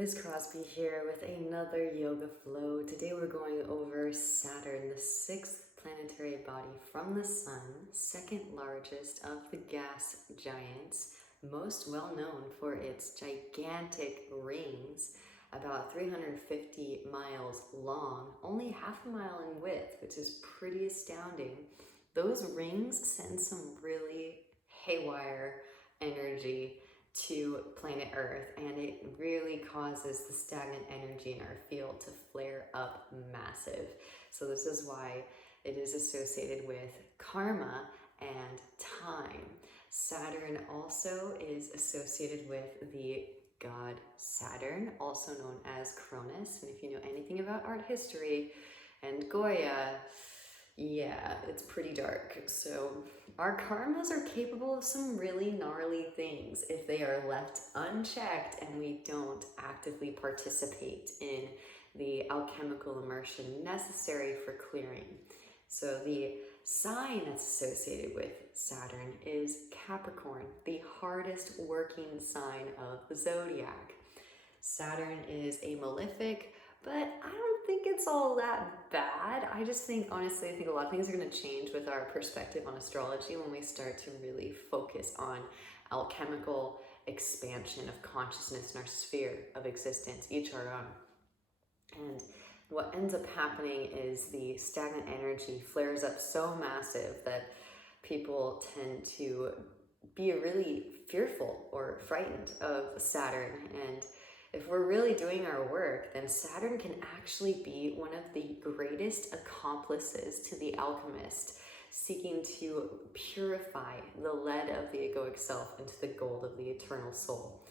Liz Crosby here with another yoga flow. Today we're going over Saturn, the sixth planetary body from the Sun, second largest of the gas giants, most well known for its gigantic rings, about 350 miles long, only half a mile in width, which is pretty astounding. Those rings send some really haywire energy to planet Earth, and it really causes the stagnant energy in our field to flare up massive. So this is why it is associated with karma and time. Saturn also is associated with the god Saturn, also known as Cronus. And if you know anything about art history and Goya, yeah, it's pretty dark. So our karmas are capable of some really gnarly things if they are left unchecked and we don't actively participate in the alchemical immersion necessary for clearing. So the sign that's associated with Saturn is Capricorn, the hardest working sign of the zodiac. Saturn is a malefic, but I don't think it's all that bad. I just think, honestly, I think a lot of things are going to change with our perspective on astrology when we start to really focus on alchemical expansion of consciousness in our sphere of existence, each our own. And what ends up happening is the stagnant energy flares up so massive that people tend to be really fearful or frightened of Saturn. And if we're really doing our work, then Saturn can actually be one of the greatest accomplices to the alchemist, seeking to purify the lead of the egoic self into the gold of the eternal soul.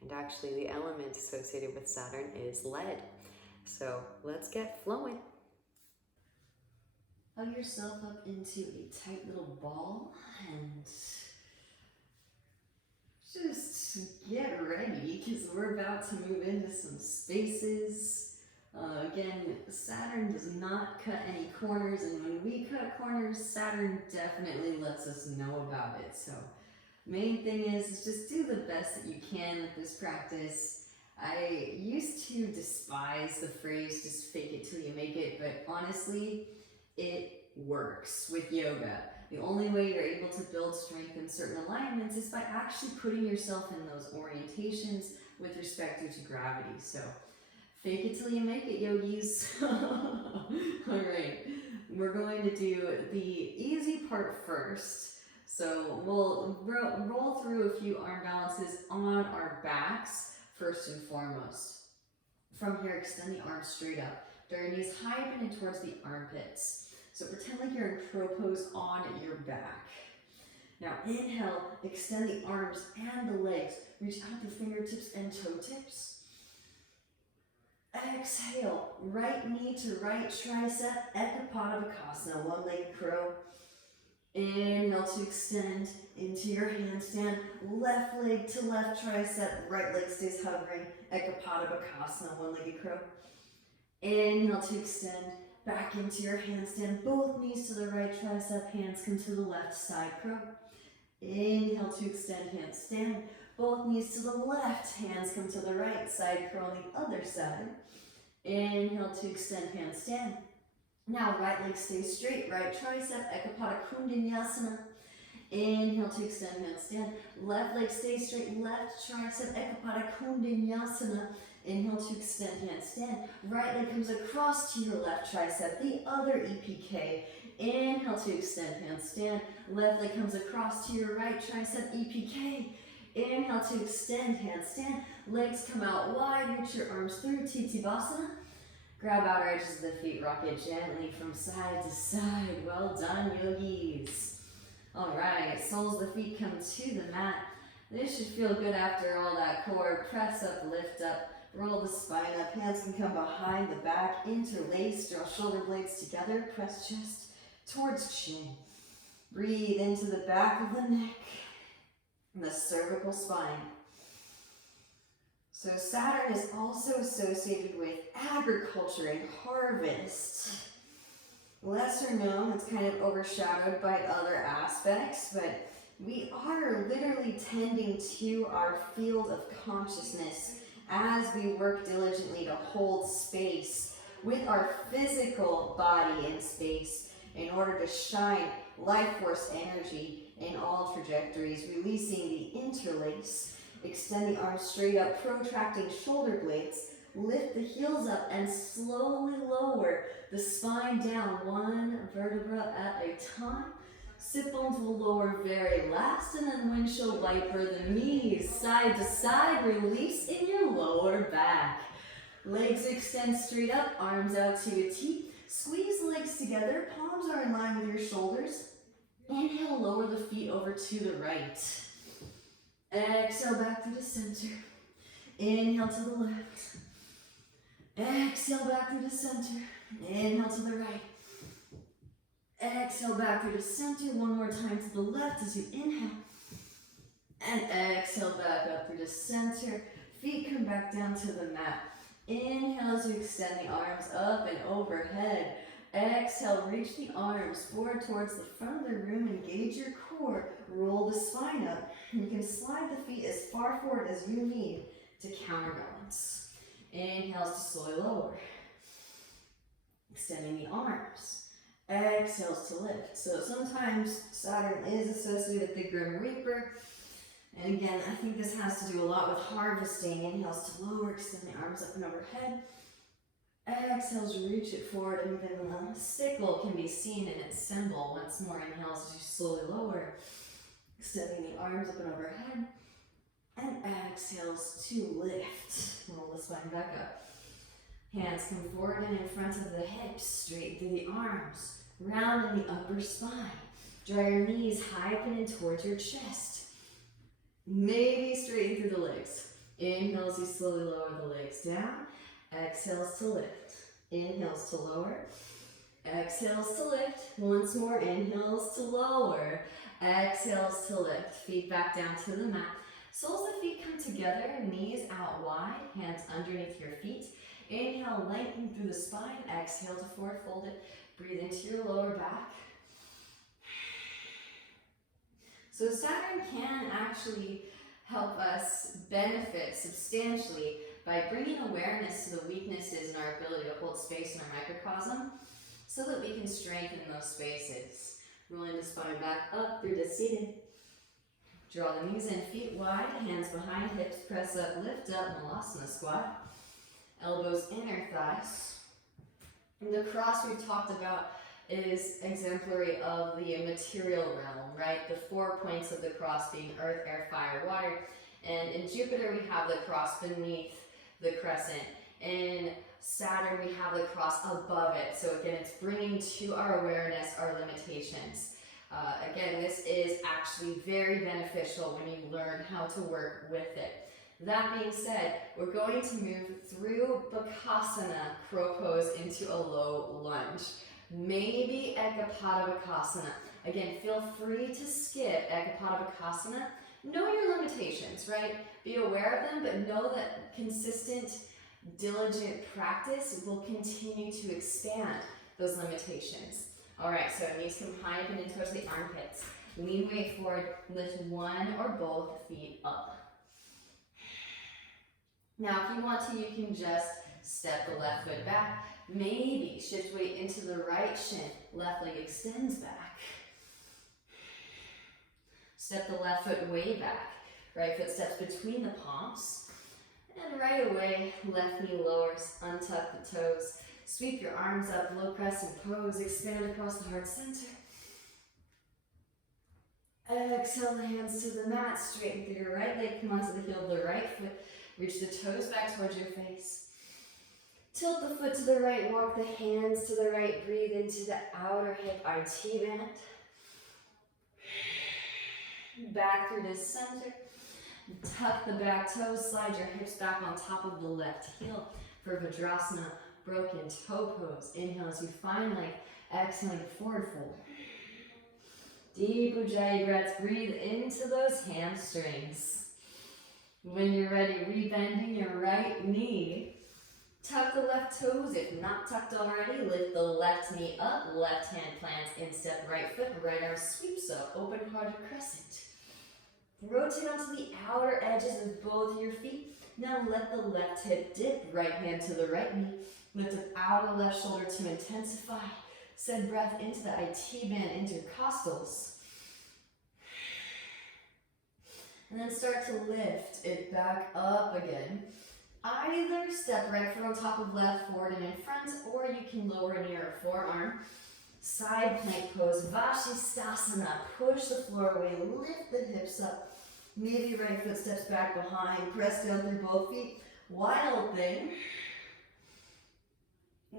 And actually, the element associated with Saturn is lead. So let's get flowing. Hug yourself up into a tight little ball and just get ready because we're about to move into some spaces. Again, Saturn does not cut any corners, and when we cut corners, Saturn definitely lets us know about it. So main thing is just do the best that you can with this practice. I used to despise the phrase, just fake it till you make it, but honestly, it works with yoga. The only way you're able to build strength in certain alignments is by actually putting yourself in those orientations with respect to gravity. So fake it till you make it, yogis. All right, we're going to do the easy part first. So we'll roll through a few arm balances on our backs first and foremost. From here, extend the arms straight up. Draw your knees high up and in towards the armpits. So pretend like you're in crow pose on your back. Now inhale, extend the arms and the legs. Reach out through fingertips and toe tips. Exhale, right knee to right tricep, Ekapadabhakasana, one-legged crow. Inhale to extend into your handstand, left leg to left tricep, right leg stays hovering, Ekapadabhakasana, one-legged crow. Inhale to extend back into your handstand, both knees to the right tricep, hands come to the left side crow. Inhale to extend, handstand, both knees to the left, hands come to the right side crow on the other side. Inhale to extend, handstand. Now right leg stays straight, right tricep, Ekapada Kundanyasana. Inhale to extend, handstand. Left leg stays straight, left tricep, Ekapada Kundanyasana. Inhale to extend, handstand. Right leg comes across to your left tricep, the other EPK. Inhale to extend, handstand. Left leg comes across to your right tricep, EPK. Inhale to extend, handstand. Legs come out wide, reach your arms through, Titibhasana. Grab outer edges of the feet, rock it gently from side to side. Well done, yogis. All right, soles of the feet come to the mat. This should feel good after all that core. Press up, lift up, roll the spine up. Hands can come behind the back, interlace, draw shoulder blades together, press chest towards chin. Breathe into the back of the neck, the cervical spine. So Saturn is also associated with agriculture and harvest. Lesser known, it's kind of overshadowed by other aspects, but we are literally tending to our field of consciousness as we work diligently to hold space with our physical body in space in order to shine life force energy in all trajectories, releasing the interlace. Extend the arms straight up, protracting shoulder blades. Lift the heels up and slowly lower the spine down, one vertebra at a time. Sit bones will lower very last, and then windshield wiper the knees side to side, release in your lower back. Legs extend straight up, arms out to a T. Squeeze the legs together, palms are in line with your shoulders. Inhale, lower the feet over to the right. Exhale back through the center. Inhale to the left. Exhale back through the center. Inhale to the right. Exhale back through the center. One more time to the left as you inhale. And exhale back up through the center. Feet come back down to the mat. Inhale as you extend the arms up and overhead. Exhale, reach the arms forward towards the front of the room. Engage your core. Roll the spine up. And you can slide the feet as far forward as you need to counterbalance. Inhales to slowly lower. Extending the arms. Exhales to lift. So sometimes Saturn is associated with the Grim Reaper. And again, I think this has to do a lot with harvesting. Inhales to lower, extend the arms up and overhead. Exhales, reach it forward, and even the sickle can be seen in its symbol. Once more, inhales as you slowly lower, extending the arms up and overhead. And exhales to lift. Roll the spine back up. Hands come forward and in front of the hips, straight through the arms, round in the upper spine. Draw your knees high up and in towards your chest. Maybe straighten through the legs. Inhales, you slowly lower the legs down. Exhales to lift. Inhales to lower. Exhales to lift. Once more, inhales to lower. Exhales to lift. Feet back down to the mat. Soles of the feet come together, knees out wide, hands underneath your feet. Inhale, lengthen through the spine. Exhale to forward fold it. Breathe into your lower back. So Saturn can actually help us benefit substantially by bringing awareness to the weaknesses in our ability to hold space in our microcosm so that we can strengthen those spaces. Rolling the spine back up through the seated. Draw the knees and feet wide, hands behind hips, press up, lift up, Asana Squat. Elbows inner thighs. And the cross we've talked about is exemplary of the material realm, right? The 4 points of the cross being earth, air, fire, water. And in Jupiter, we have the cross beneath the crescent. In Saturn, we have the cross above it. So again, it's bringing to our awareness our limitations. Again, this is actually very beneficial when you learn how to work with it. That being said, we're going to move through Bakasana, crow pose, into a low lunge. Maybe Ekapadabhakasana. Again, feel free to skip Ekapadabhakasana. Know your limitations, right? Be aware of them, but know that consistent, diligent practice will continue to expand those limitations. All right, so knees come high up and in towards the armpits. Lean weight forward, lift one or both feet up. Now, if you want to, you can just step the left foot back. Maybe shift weight into the right shin. Left leg extends back. Step the left foot way back. Right foot steps between the palms. And right away, left knee lowers. Untuck the toes. Sweep your arms up, low press and pose. Expand across the heart center. Exhale the hands to the mat. Straighten through your right leg. Come onto the heel of the right foot. Reach the toes back towards your face. Tilt the foot to the right. Walk the hands to the right. Breathe into the outer hip IT band. Back through the center. Tuck the back toes. Slide your hips back on top of the left heel for Vajrasana. Broken toe pose. Inhale as you find length. Exhaling forward fold. Deep Ujjayi breaths. Breathe into those hamstrings. When you're ready, rebending your right knee. Tuck the left toes. If not tucked already, lift the left knee up. Left hand plants in step. Right foot. Right arm sweeps up. Open hearted crescent. Rotate onto the outer edges of both your feet. Now let the left hip dip, right hand to the right knee. Lift up outer left shoulder to intensify. Send breath into the IT band, intercostals. And then start to lift it back up again. Either step right foot on top of left, forward and in front, or you can lower near your forearm. Side plank pose, Vashisthasana. Push the floor away, lift the hips up. Maybe right foot steps back behind, press down through both feet. Wild thing.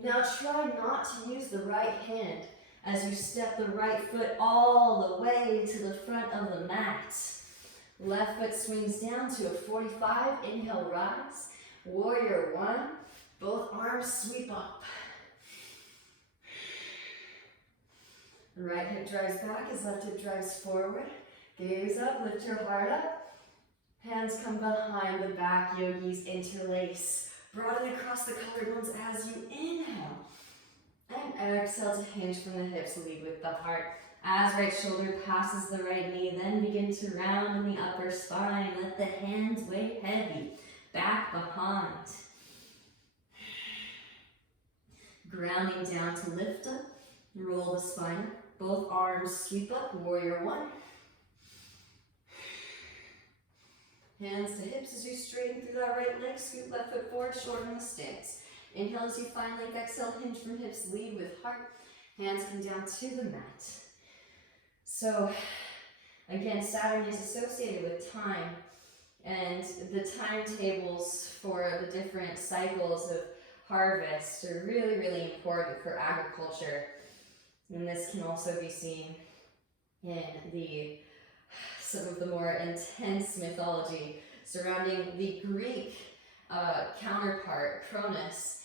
Now try not to use the right hand as you step the right foot all the way to the front of the mat. Left foot swings down to a 45. Inhale, rise. Warrior one. Both arms sweep up. Right hip drives back as left hip drives forward. Gaze up, lift your heart up. Hands come behind the back, yogis interlace. Broaden across the collarbones as you inhale. And exhale to hinge from the hips, lead with the heart. As right shoulder passes the right knee, then begin to round in the upper spine. Let the hands weigh heavy. Back behind. Grounding down to lift up. Roll the spine. Both arms sweep up. Warrior one. Hands to hips as you straighten through that right leg. Scoot left foot forward, shorten the stance. Inhale as you find length. Exhale, hinge from hips. Lead with heart. Hands come down to the mat. So, again, Saturn is associated with time. And the timetables for the different cycles of harvest are really, really important for agriculture. And this can also be seen in some of the more intense mythology surrounding the Greek counterpart, Cronus,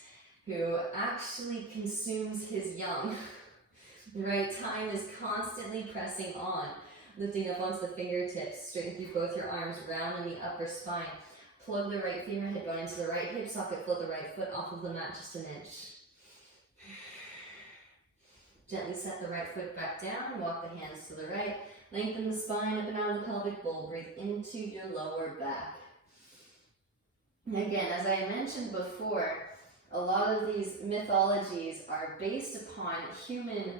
who actually consumes his young. Right, time is constantly pressing on, lifting up onto the fingertips, straighten through both your arms, round in the upper spine. Plug the right femur hip bone into the right hip socket, float the right foot off of the mat just an inch. Gently set the right foot back down, walk the hands to the right, lengthen the spine up and out of the pelvic bowl, breathe into your lower back. And again, as I mentioned before, a lot of these mythologies are based upon human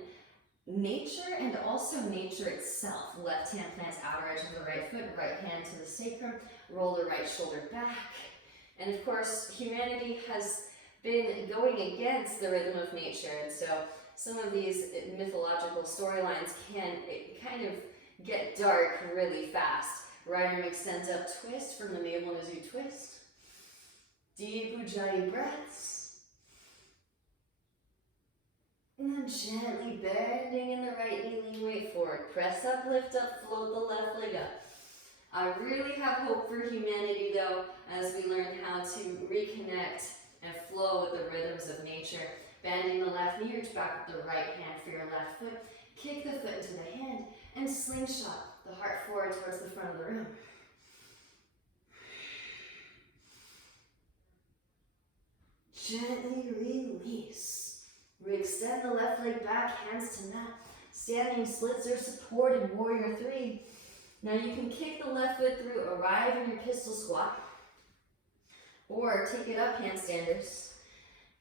nature and also nature itself. Left hand plants outer edge of the right foot, right hand to the sacrum, roll the right shoulder back. And of course, humanity has been going against the rhythm of nature, and so some of these mythological storylines can kind of get dark really fast. Right arm extends up, twist from the navel as you twist. Deep Ujjayi breaths. And then gently bending in the right knee, lean weight forward. Press up, lift up, float the left leg up. I really have hope for humanity though, as we learn how to reconnect and flow with the rhythms of nature. Bending the left knee, reach back with the right hand for your left foot. Kick the foot into the hand and slingshot the heart forward towards the front of the room. Gently release. Re-extend the left leg back, hands to mat. Standing splits are supported, warrior three. Now you can kick the left foot through, arrive in your pistol squat. Or take it up, handstanders.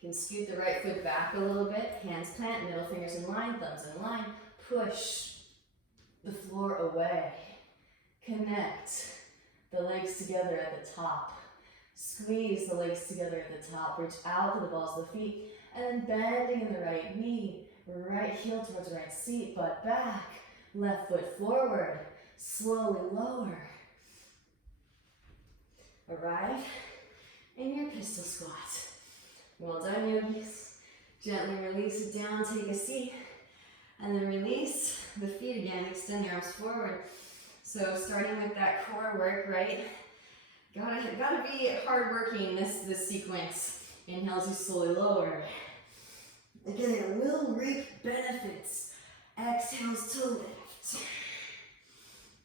You can scoot the right foot back a little bit, hands plant, middle fingers in line, thumbs in line. Push the floor away. Connect the legs together at the top. Squeeze the legs together at the top. Reach out to the balls of the feet. And then bending in the right knee, right heel towards right seat, butt back, left foot forward, slowly lower. Arrive in your pistol squat. Well done, yogis. Gently release it down, take a seat, and then release the feet again, extend the arms forward. So starting with that core work, right? Gotta be hardworking this sequence. Inhales, you slowly lower. Again, it will reap benefits. Exhales to lift.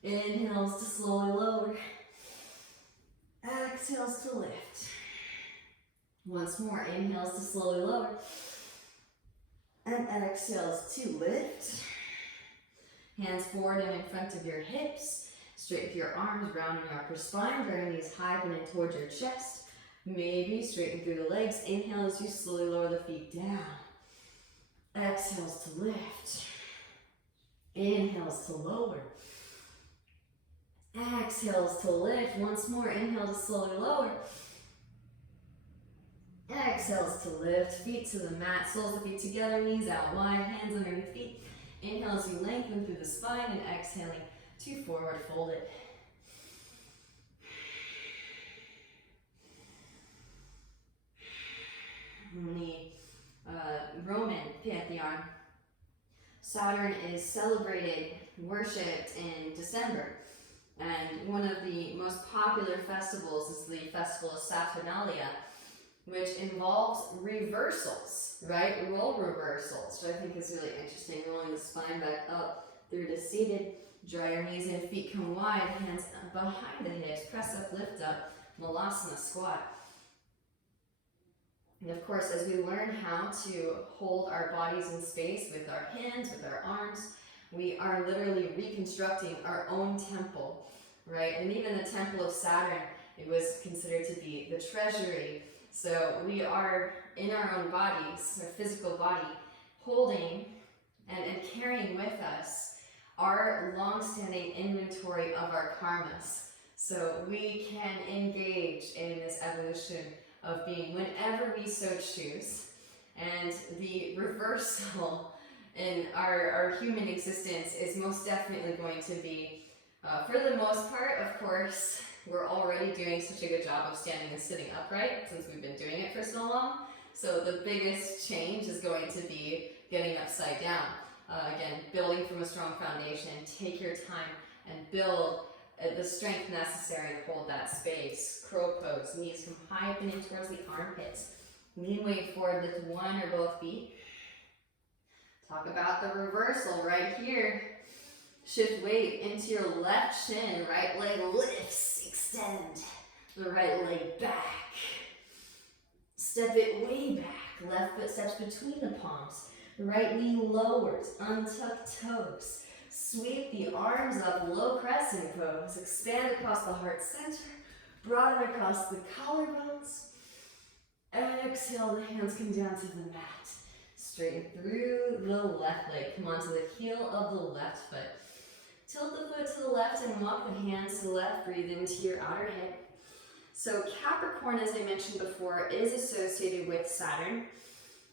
Inhales to slowly lower. Exhales to lift. Once more, inhales to slowly lower. And exhales to lift. Hands forward and in front of your hips. Straighten through your arms, rounding your upper spine, drawing your knees high and in towards your chest. Maybe straighten through the legs. Inhale as you slowly lower the feet down. Exhales to lift. Inhales to lower. Exhales to lift. Once more, inhale to slowly lower. Exhales to lift. Feet to the mat. Soles of the feet together. Knees out wide. Hands underneath feet. Inhale as you lengthen through the spine, and exhaling to forward fold it. In the Roman pantheon, Saturn is celebrated, worshipped in December. And one of the most popular festivals is the festival of Saturnalia, which involves reversals, right? Role reversals, which I think is really interesting. Rolling the spine back up through to seated. Draw your knees in, feet come wide, hands behind the hips. Press up, lift up, Asana Squat. And of course, as we learn how to hold our bodies in space with our hands, with our arms, we are literally reconstructing our own temple, right? And even the temple of Saturn, it was considered to be the treasury. So we are in our own bodies, our physical body, holding and carrying with us our long-standing inventory of our karmas. So we can engage in this evolution of being whenever we so choose. And the reversal in our human existence is most definitely going to be, for the most part, of course, we're already doing such a good job of standing and sitting upright since we've been doing it for so long. So the biggest change is going to be getting upside down. Again, building from a strong foundation. Take your time and build the strength necessary to hold that space. Crow pose. Knees come high up and in towards the armpits. Lean weight forward, lift one or both feet. Talk about the reversal right here. Shift weight into your left shin. Right leg lifts. Extend the right leg back. Step it way back. Left foot steps between the palms. Right knee lowers. Untuck toes. Sweep the arms up. Low crescent pose. Expand across the heart center. Broaden across the collarbones. Exhale, the hands come down to the mat. Straighten through the left leg. Come onto the heel of the left foot. Tilt the foot to the left and walk the hands to the left. Breathe into your outer hip. So Capricorn, as I mentioned before, is associated with Saturn.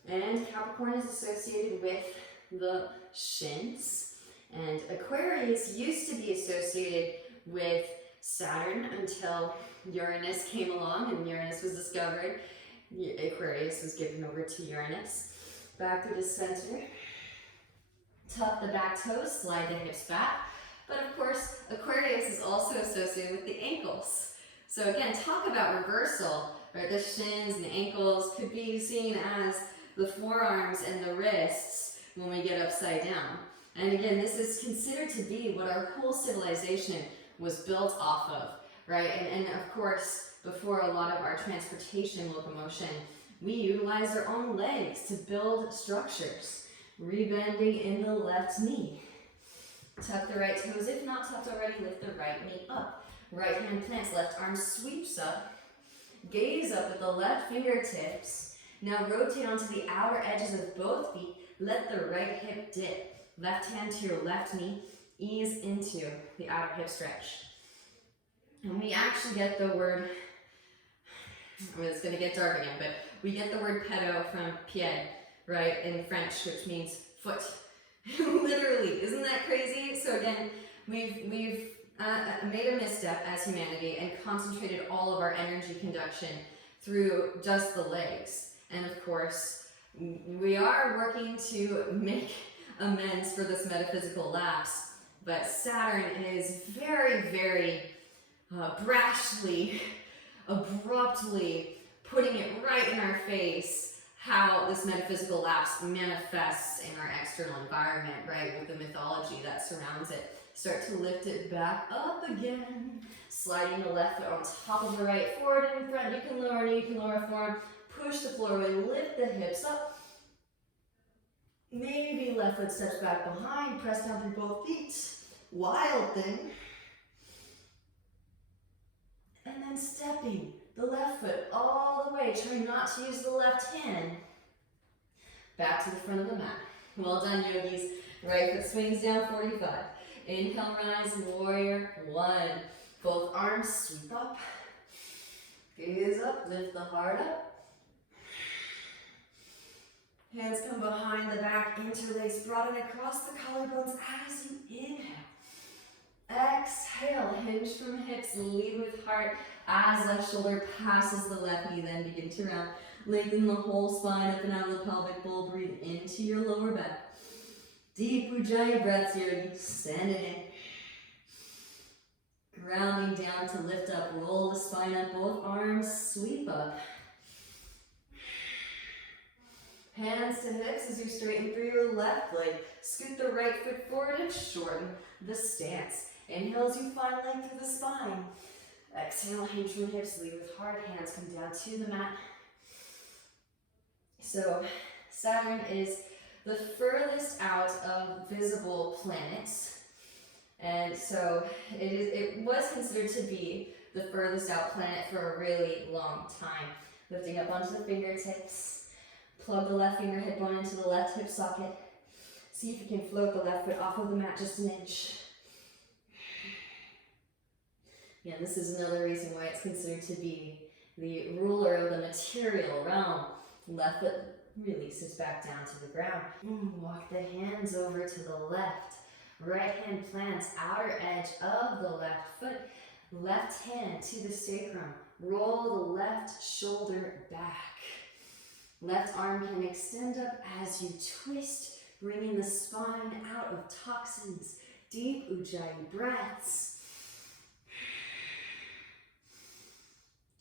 And Capricorn is associated with the shins. And Aquarius used to be associated with Saturn until Uranus came along and Uranus was discovered. Aquarius was given over to Uranus. Back through the center. Tuck the back toes, slide the hips back. But of course, Aquarius is also associated with the ankles. So again, talk about reversal, right? The shins and the ankles could be seen as the forearms and the wrists when we get upside down. And again, this is considered to be what our whole civilization was built off of, right? And of course, before a lot of our transportation locomotion, we utilized our own legs to build structures. Rebending in the left knee. Tuck the right toes. If not tucked already, lift the right knee up. Right hand plants, left arm sweeps up. Gaze up with the left fingertips. Now rotate onto the outer edges of both feet. Let the right hip dip. Left hand to your left knee. Ease into the outer hip stretch. And we actually get the word, it's going to get dark again, but we get the word pedo from pied, right, in French, which means foot. Literally, isn't that crazy? So again, we've made a misstep as humanity and concentrated all of our energy conduction through just the legs. And of course, we are working to make amends for this metaphysical lapse, but Saturn is very, very brashly, abruptly putting it right in our face how this metaphysical lapse manifests in our external environment, right, with the mythology that surrounds it. Start to lift it back up again, sliding the left foot on top of the right, forward and in front. You can lower knee, you can lower forearm, push the floor away, lift the hips up. Maybe left foot steps back behind, press down through both feet. Wild thing. And then stepping the left foot all the way. Try not to use the left hand. Back to the front of the mat. Well done, yogis. Right foot swings down, 45. Inhale, rise, warrior one. Both arms sweep up. Gaze up, lift the heart up. Hands come behind the back, interlace, broaden across the collarbones as you inhale. Exhale, hinge from hips, lead with heart as left shoulder passes the left knee, then begin to round. Lengthen the whole spine up and out of the pelvic bowl, breathe into your lower back. Deep Ujjayi breaths here, send it in. Grounding down to lift up, roll the spine up, both arms sweep up. Hands to hips as you straighten through your left leg. Scoot the right foot forward and shorten the stance. Inhale as you find length through the spine. Exhale, hinge from hips, lead with heart. Hands come down to the mat. So Saturn is the furthest out of visible planets. And so it was considered to be the furthest out planet for a really long time. Lifting up onto the fingertips. Plug the left finger head bone into the left hip socket. See if you can float the left foot off of the mat just an inch. Yeah, this is another reason why it's considered to be the ruler of the material realm. Left foot releases back down to the ground. Walk the hands over to the left. Right hand plants outer edge of the left foot. Left hand to the sacrum. Roll the left shoulder back. Left arm can extend up as you twist, bringing the spine out of toxins. Deep Ujjayi breaths.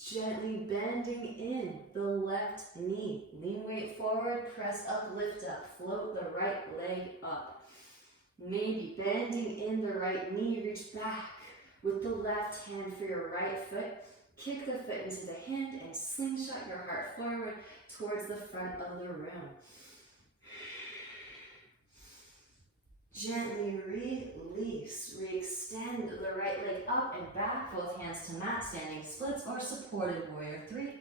Gently bending in the left knee. Lean weight forward, press up, lift up. Float the right leg up. Maybe bending in the right knee, reach back with the left hand for your right foot. Kick the foot into the hand and slingshot your heart forward towards the front of the room. Gently release, re-extend the right leg up and back, both hands to mat, standing splits or supported warrior three.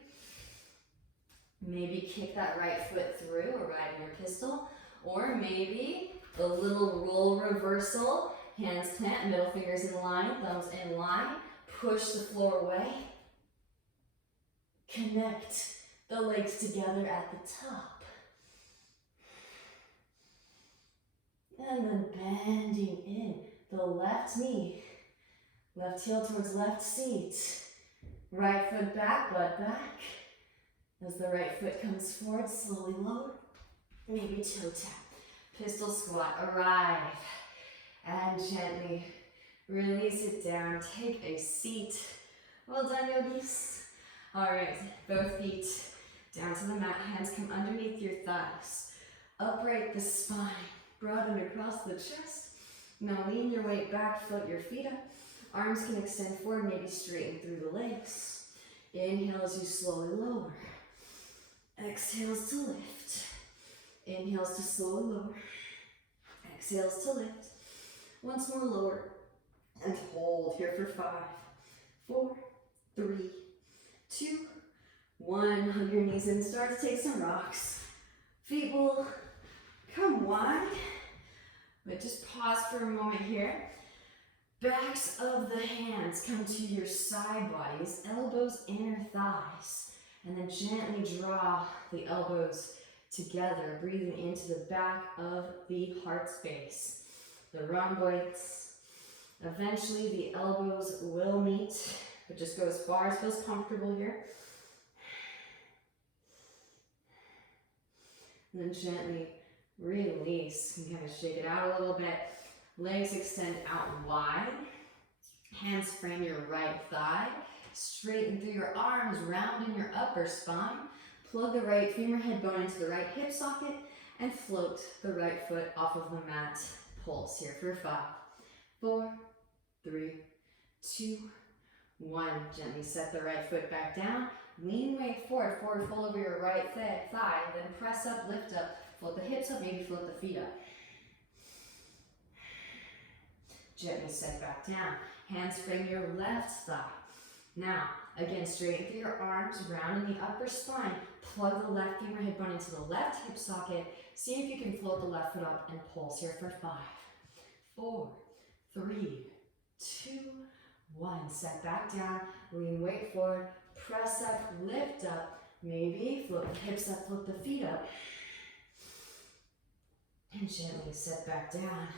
Maybe kick that right foot through or ride your pistol, or maybe the little roll reversal, hands plant, middle fingers in line, thumbs in line, push the floor away. Connect the legs together at the top. And then bending in the left knee, left heel towards left seat. Right foot back, butt back. As the right foot comes forward, slowly lower. Maybe toe tap. Pistol squat, arrive. And gently release it down. Take a seat. Well done, yogis. All right, both feet down to the mat. Hands come underneath your thighs. Upright the spine. Broaden across the chest. Now lean your weight back, float your feet up. Arms can extend forward, maybe straighten through the legs. Inhale as you slowly lower. Exhales to lift. Inhales to slowly lower. Exhales to lift. Once more lower. And hold here for 5, 4, 3, 2, 1. Hug your knees in. Start to take some rocks. Feet will come wide. But just pause for a moment here. Backs of the hands come to your side bodies, elbows, inner thighs. And then gently draw the elbows together, breathing into the back of the heart space. The rhomboids. Eventually the elbows will meet, but just go as far as feels comfortable here. And then gently release and kind of shake it out a little bit. Legs extend out wide. Hands frame your right thigh. Straighten through your arms, round in your upper spine. Plug the right femur head bone into the right hip socket and float the right foot off of the mat. Pulse here for 5, 4, 3, 2, 1. Gently set the right foot back down. Lean weight forward, forward fold over your right thigh. Then press up, lift up. Float the hips up, maybe float the feet up. Gently set back down. Hands frame your left thigh. Now, again, straighten through your arms, round in the upper spine. Plug the left femur hip bone into the left hip socket. See if you can float the left foot up and pulse here for 5, 4, 3, 2, 1. Set back down, lean weight forward, press up, lift up. Maybe float the hips up, float the feet up. And gently set back down.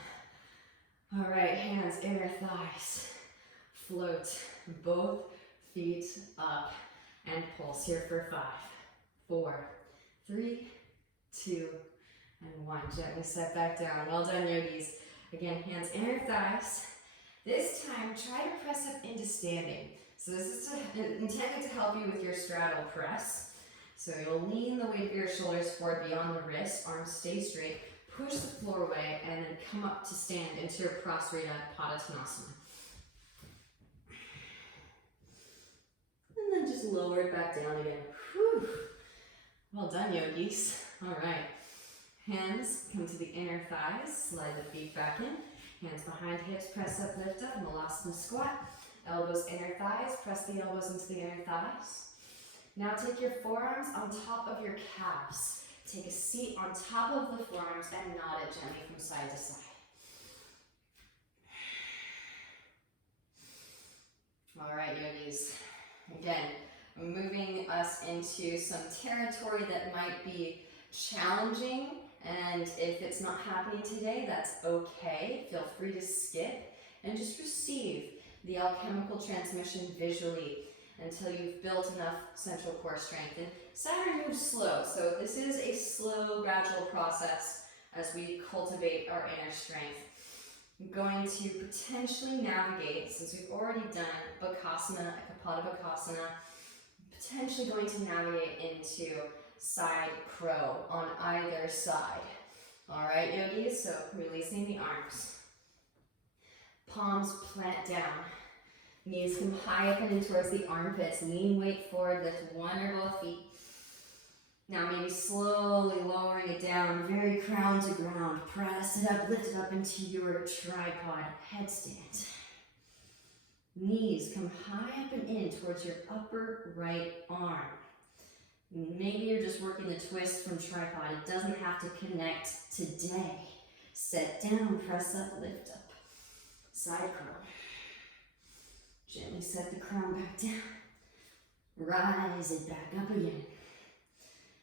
All right, hands, inner thighs. Float both feet up and pulse here for 5, 4, 3, 2, and 1. Gently set back down. Well done, yogis. Again, hands, inner thighs. This time, try to press up into standing. So this is intended to help you with your straddle press. So you'll lean the weight of your shoulders forward beyond the wrist, arms stay straight, push the floor away, and then come up to stand into your Prasarita Padottanasana. And then just lower it back down again. Whew. Well done, yogis. All right. Hands come to the inner thighs, slide the feet back in. Hands behind hips, press up, lift up, Asana Squat. Elbows, inner thighs, press the elbows into the inner thighs. Now take your forearms on top of your calves. Take a seat on top of the forearms and nod it gently from side to side. All right, yogis. Again, moving us into some territory that might be challenging, and if it's not happening today, that's okay. Feel free to skip and just receive the alchemical transmission visually until you've built enough central core strength. And Saturn moves slow, so this is a slow, gradual process as we cultivate our inner strength. I'm going to potentially navigate, since we've already done Bakasana, Kapata Bakasana, potentially going to navigate into side crow on either side. All right, yogis, so releasing the arms. Palms plant down. Knees come high up and in towards the armpits. Lean weight forward, lift one or both feet. Now maybe slowly lowering it down, very crown to ground. Press it up, lift it up into your tripod headstand. Knees come high up and in towards your upper right arm. Maybe you're just working the twist from tripod. It doesn't have to connect today. Set down, press up, lift up. Side crow. Gently set the crown back down. Rise it back up again.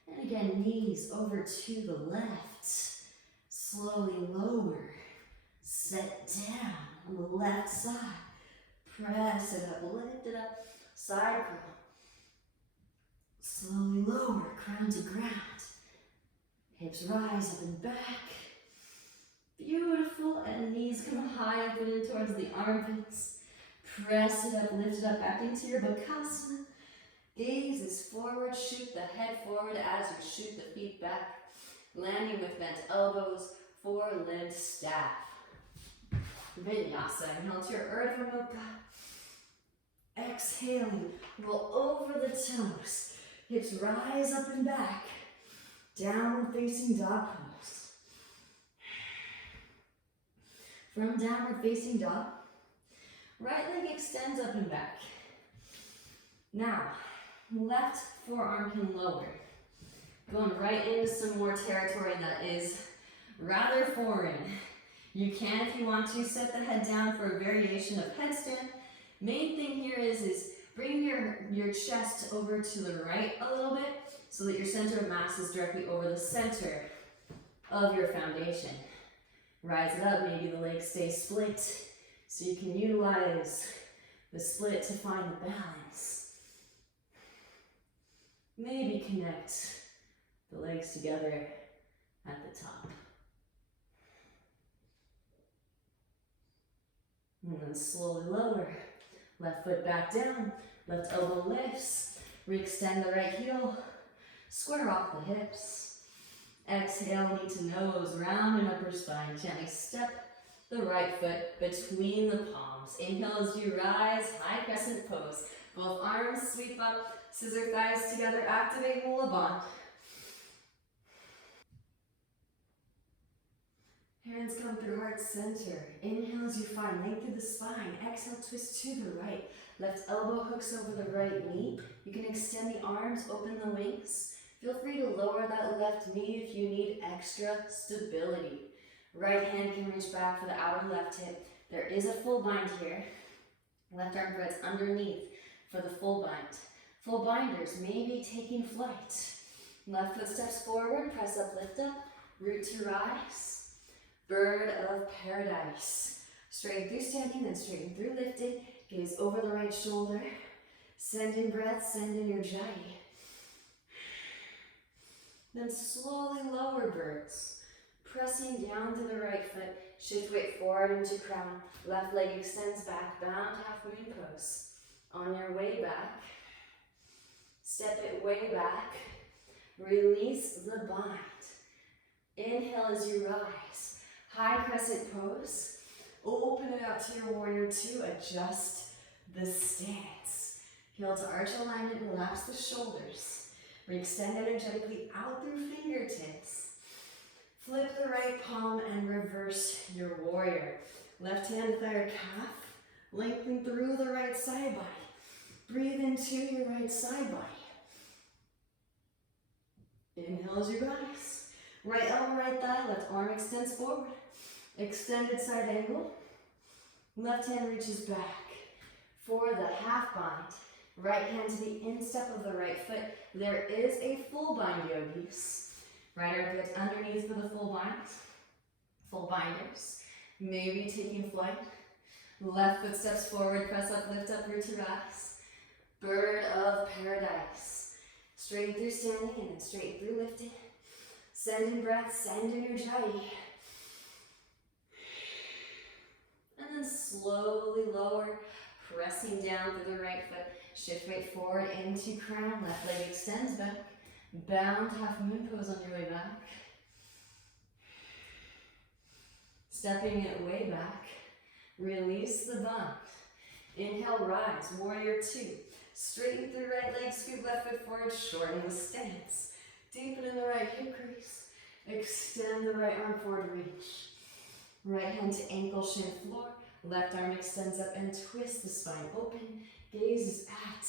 And again, knees over to the left. Slowly lower. Set down on the left side. Press it up, lift it up. Side crow. Slowly lower, crown to ground. Hips rise up and back. Beautiful, and knees come high up and in towards the armpits. Press it up, lift it up back into your Bakasana. Gaze is forward, shoot the head forward as you shoot the feet back. Landing with bent elbows, four-limbed staff. Vinyasa, inhale to your Urdhva Mukha. Exhaling, roll over the toes. Hips rise up and back. Downward facing dog pose. From downward facing dog, right leg extends up and back. Now, left forearm can lower. Going right into some more territory that is rather foreign. You can, if you want to, set the head down for a variation of headstand. Main thing here is bring your chest over to the right a little bit so that your center of mass is directly over the center of your foundation. Rise it up, maybe the legs stay split so you can utilize the split to find the balance. Maybe connect the legs together at the top. And then slowly lower. Left foot back down, left elbow lifts, re-extend the right heel, square off the hips. Exhale, knee to nose, round and upper spine. Gently step the right foot between the palms. Inhale as you rise, high crescent pose. Both arms sweep up, scissor thighs together, activate Mula Bandha. Hands come through heart center. Inhale as you find length through the spine. Exhale, twist to the right. Left elbow hooks over the right knee. You can extend the arms, open the wings. Feel free to lower that left knee if you need extra stability. Right hand can reach back for the outer left hip. There is a full bind here. Left arm threads underneath for the full bind. Full binders may be taking flight. Left foot steps forward, press up, lift up, root to rise. Bird of paradise. Straighten through standing, then straighten through lifting. Gaze over the right shoulder. Send in breath, send in your jai. Then slowly lower birds. Pressing down to the right foot. Shift weight forward into crown. Left leg extends back, bound half moon pose. On your way back, step it way back. Release the bind. Inhale as you rise. High crescent pose. Open it out to your warrior two. Adjust the stance. Heel to arch alignment. Relax the shoulders. Re-extend energetically out through fingertips. Flip the right palm and reverse your warrior. Left hand thigh or calf. Lengthen through the right side body. Breathe into your right side body. Inhale as you rise. Right elbow, right thigh, left arm extends forward. Extended side angle. Left hand reaches back for the half bind. Right hand to the instep of the right foot. There is a full bind, yogis. Right armpit underneath for the full bind. Full binders. Maybe taking flight. Left foot steps forward, press up, lift up, root to rise. Bird of paradise. Straighten through standing and then straighten through lifting. Send in breath, send in your jai. And then slowly lower, pressing down through the right foot. Shift weight forward into crown, left leg extends back. Bound half moon pose on your way back. Stepping it way back. Release the bind. Inhale, rise, warrior two. Straighten through right leg, scoop left foot forward, shorten the stance. Deepen in the right hip crease. Extend the right arm forward, reach. Right hand to ankle, shin floor. Left arm extends up and twist the spine open. Gaze is at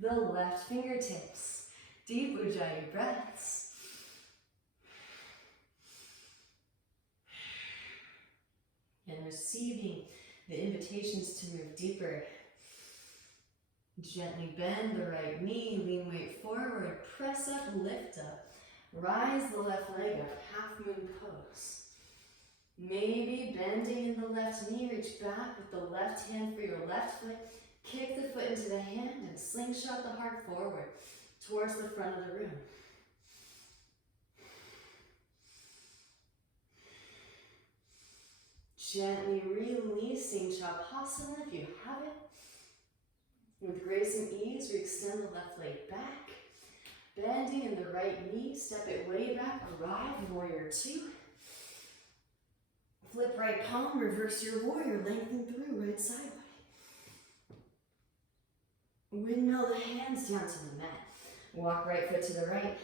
the left fingertips. Deep ujjayi breaths. And receiving the invitations to move deeper. Gently bend the right knee, lean weight forward, press up, lift up. Rise the left leg up, half moon pose. Maybe bending in the left knee, reach back with the left hand for your left foot. Kick the foot into the hand and slingshot the heart forward towards the front of the room. Gently releasing Shavasana if you have it. With grace and ease, we extend the left leg back. Bending in the right knee, step it way back, arrive, warrior two. Flip right palm, reverse your warrior, lengthen through right side body. Windmill the hands down to the mat. Walk right foot to the right.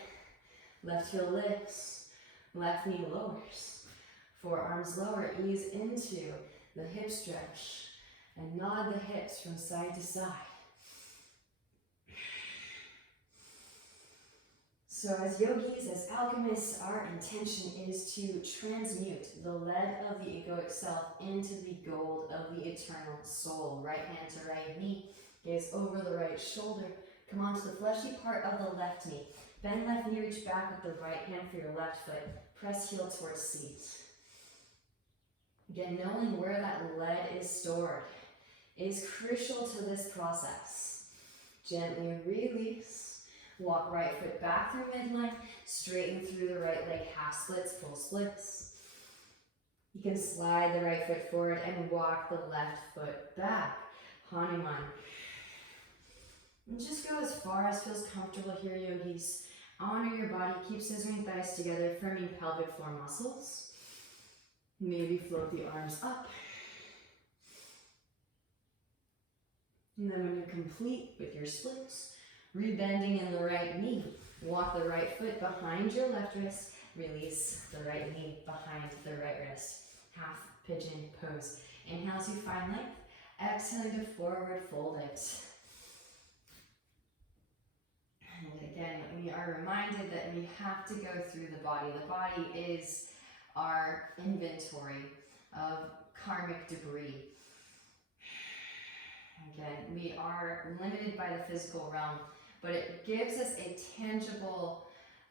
Left heel lifts, left knee lowers. Forearms lower, ease into the hip stretch and nod the hips from side to side. So as yogis, as alchemists, our intention is to transmute the lead of the egoic self into the gold of the eternal soul. Right hand to right knee, gaze over the right shoulder. Come onto the fleshy part of the left knee. Bend left knee, reach back with the right hand for your left foot. Press heel towards seat. Again, knowing where that lead is stored is crucial to this process. Gently release. Walk right foot back through midline, straighten through the right leg, half splits, full splits. You can slide the right foot forward and walk the left foot back. Hanuman. And just go as far as feels comfortable here, yogis. Honor your body, keep scissoring thighs together, firming pelvic floor muscles. Maybe float the arms up. And then when you're complete with your splits, rebending in the right knee. Walk the right foot behind your left wrist. Release the right knee behind the right wrist. Half pigeon pose. Inhale as you find length. Exhaling to forward fold it. And again, we are reminded that we have to go through the body. The body is our inventory of karmic debris. Again, we are limited by the physical realm, but it gives us a tangible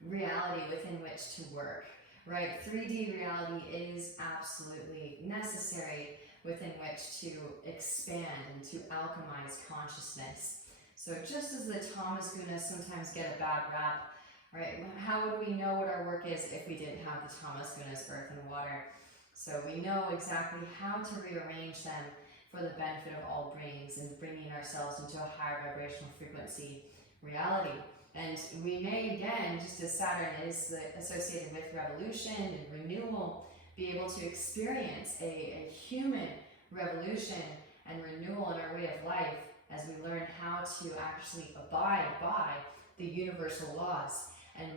reality within which to work, right? 3D reality is absolutely necessary within which to expand and to alchemize consciousness. So just as the Thomas Gunas sometimes get a bad rap, right? How would we know what our work is if we didn't have the Thomas Gunas, earth and water? So we know exactly how to rearrange them for the benefit of all beings and bringing ourselves into a higher vibrational frequency reality. And we may, again, just as Saturn is associated with revolution and renewal, be able to experience a human revolution and renewal in our way of life as we learn how to actually abide by the universal laws and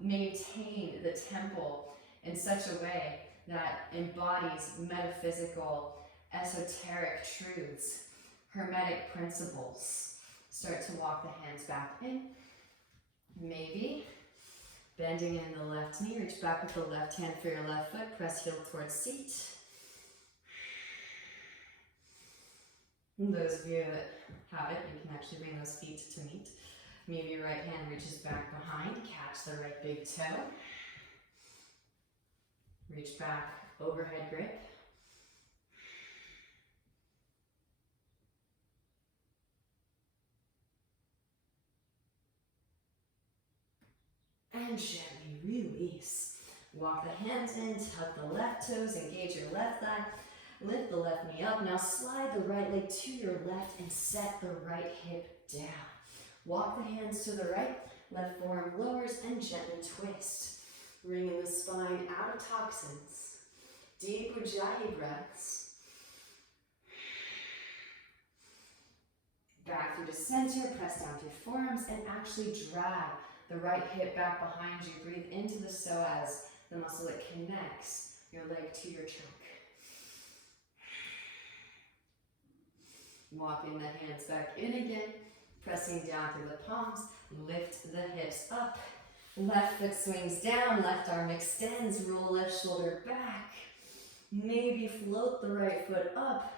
maintain the temple in such a way that embodies metaphysical, esoteric truths, hermetic principles. Start to walk the hands back in. Maybe bending in the left knee, reach back with the left hand for your left foot, press heel towards seat. And those of you that have it, you can actually bring those feet to meet. Maybe your right hand reaches back behind, catch the right big toe. Reach back, overhead grip. And gently release. Walk the hands in, tuck the left toes, engage your left thigh, lift the left knee up. Now slide the right leg to your left and set the right hip down. Walk the hands to the right, left forearm lowers and gently twist. Bringing the spine out of toxins. Deep Ujjayi breaths. Back through to center, press down through forearms and actually drag the right hip back behind you. Breathe into the psoas, the muscle that connects your leg to your trunk. Walking the hands back in again, pressing down through the palms, lift the hips up. Left foot swings down, left arm extends, roll left shoulder back. Maybe float the right foot up.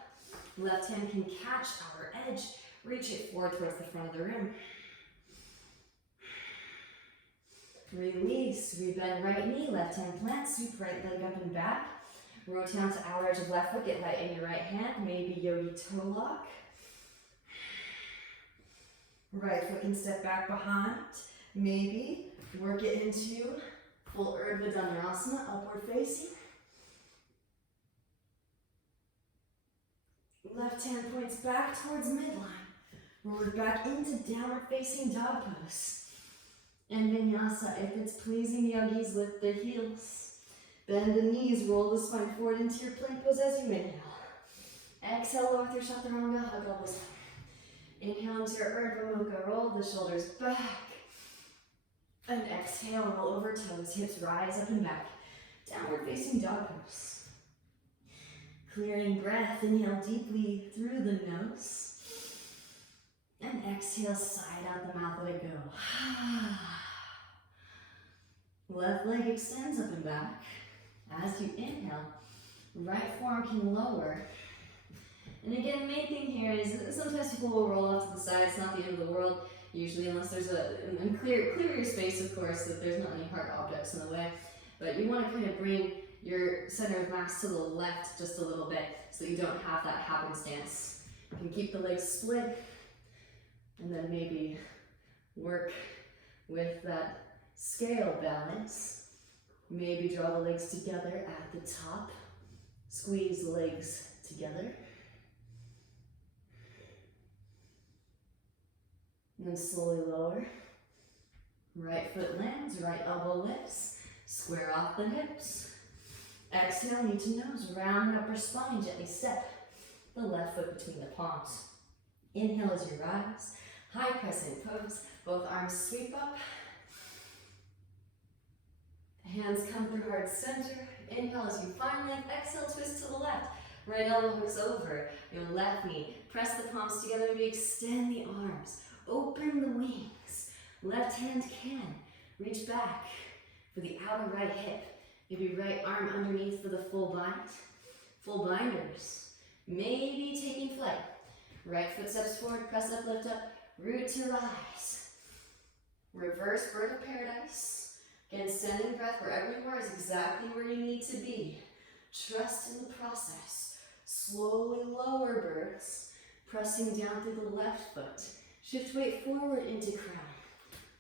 Left hand can catch outer edge, reach it forward towards the front of the room. Release, we bend right knee, left hand plant, sweep right leg up and back. Rotate down to outer edge of left foot, get light in your right hand, maybe yogi toe lock. Right foot can step back behind, maybe work it into full Urdhva Dhanurasana, upward facing. Left hand points back towards midline. Roll back into downward facing dog pose. And vinyasa, if it's pleasing yogis, lift the heels. Bend the knees, roll the spine forward into your plank pose as you inhale. Exhale, lower through chaturanga, hug elbows. Inhale into your Urdhva Mukha, roll the shoulders back. And exhale, roll over toes, hips rise up and back. Downward facing dog pose. Clearing breath, inhale deeply through the nose. And exhale, side out the mouth, let it go. Left leg extends up and back. As you inhale, right forearm can lower. And again, the main thing here is that sometimes people will roll off to the side. It's not the end of the world, usually, unless there's and clear your space, of course, that there's not any hard objects in the way. But you want to kind of bring your center of mass to the left just a little bit so that you don't have that happenstance. You can keep the legs split. And then maybe work with that scale balance. Maybe draw the legs together at the top. Squeeze the legs together. And then slowly lower. Right foot lands, right elbow lifts. Square off the hips. Exhale, knee to nose, round upper spine, gently step the left foot between the palms. Inhale as you rise. High crescent pose, both arms sweep up. Hands come through heart center. Inhale as you find length. Exhale, twist to the left. Right elbow hooks over your left knee. Press the palms together. Maybe extend the arms. Open the wings. Left hand can reach back for the outer right hip. Maybe right arm underneath for the full bind. Full binders. Maybe taking flight. Right foot steps forward, press up, lift up, root to rise. Reverse bird of paradise. Again, sending breath wherever you are is exactly where you need to be. Trust in the process. Slowly lower birds, pressing down through the left foot. Shift weight forward into crown.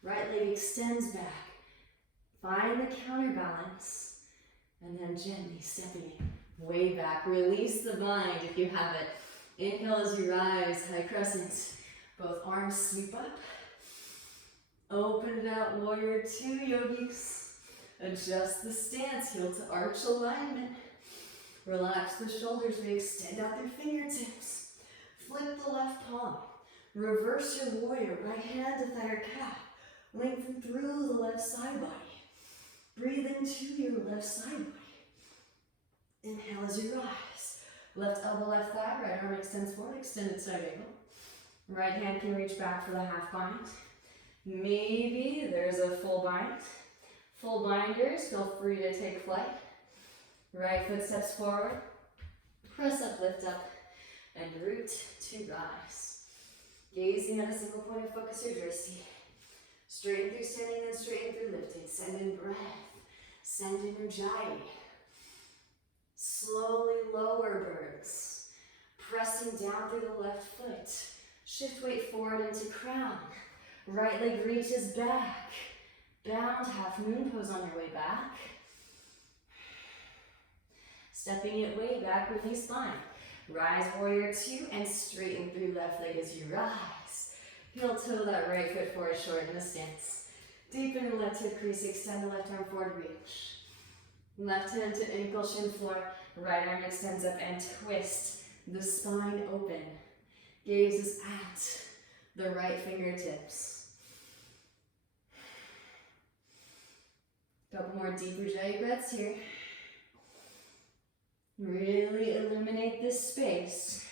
Right leg extends back. Find the counterbalance, and then gently stepping way back. Release the bind if you have it. Inhale as you rise, high crescent. Both arms sweep up. Open it out, warrior two, yogis. Adjust the stance, heel to arch alignment. Relax the shoulders, we extend out their fingertips. Flip the left palm. Reverse your warrior, right hand to thigh or calf. Lengthen through the left side body. Breathe into your left side body. Inhale as you rise. Left elbow, left thigh, right arm extends forward, extended side angle. Right hand can reach back for the half bind. Maybe there's a full bind. Full binders, feel free to take flight. Right foot steps forward. Press up, lift up, and root to rise. Gazing at a single point of focus, your drishti. Straighten through standing, then straighten through lifting. Send in breath. Send in ujjayi. Slowly lower birds. Pressing down through the left foot. Shift weight forward into crown. Right leg reaches back. Bound half moon pose on your way back. Stepping it way back, release spine. Rise warrior two and straighten through left leg as you rise. Heel toe that right foot forward, shorten the stance. Deepen the left hip crease, extend the left arm forward, reach. Left hand to ankle, shin floor. Right arm extends up and twist the spine open. Gaze is at the right fingertips. Couple more deep ujjayi breaths here. Really illuminate this space.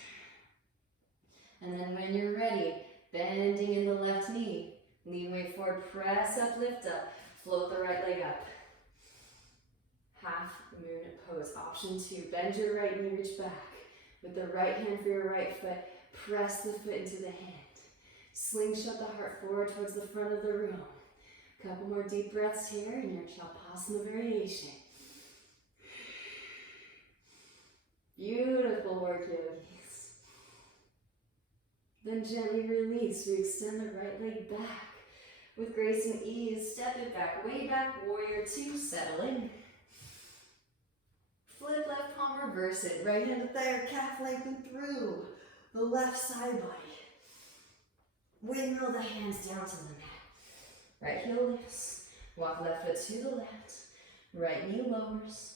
And then when you're ready, bending in the left knee, knee weight forward, press up, lift up, float the right leg up. Half moon pose. Option two, bend your right knee, reach back. With the right hand for your right foot, press the foot into the hand. Slingshot the heart forward towards the front of the room. Couple more deep breaths here in your Shavasana variation. Beautiful work, yogis. Then gently release. We extend the right leg back. With grace and ease, step it back, way back, warrior two, settle in. Flip left palm, reverse it. Right hand to thigh or calf, lengthen through the left side body. Windmill the hands down to the mat. Right heel lifts. Walk left foot to the left. Right knee lowers.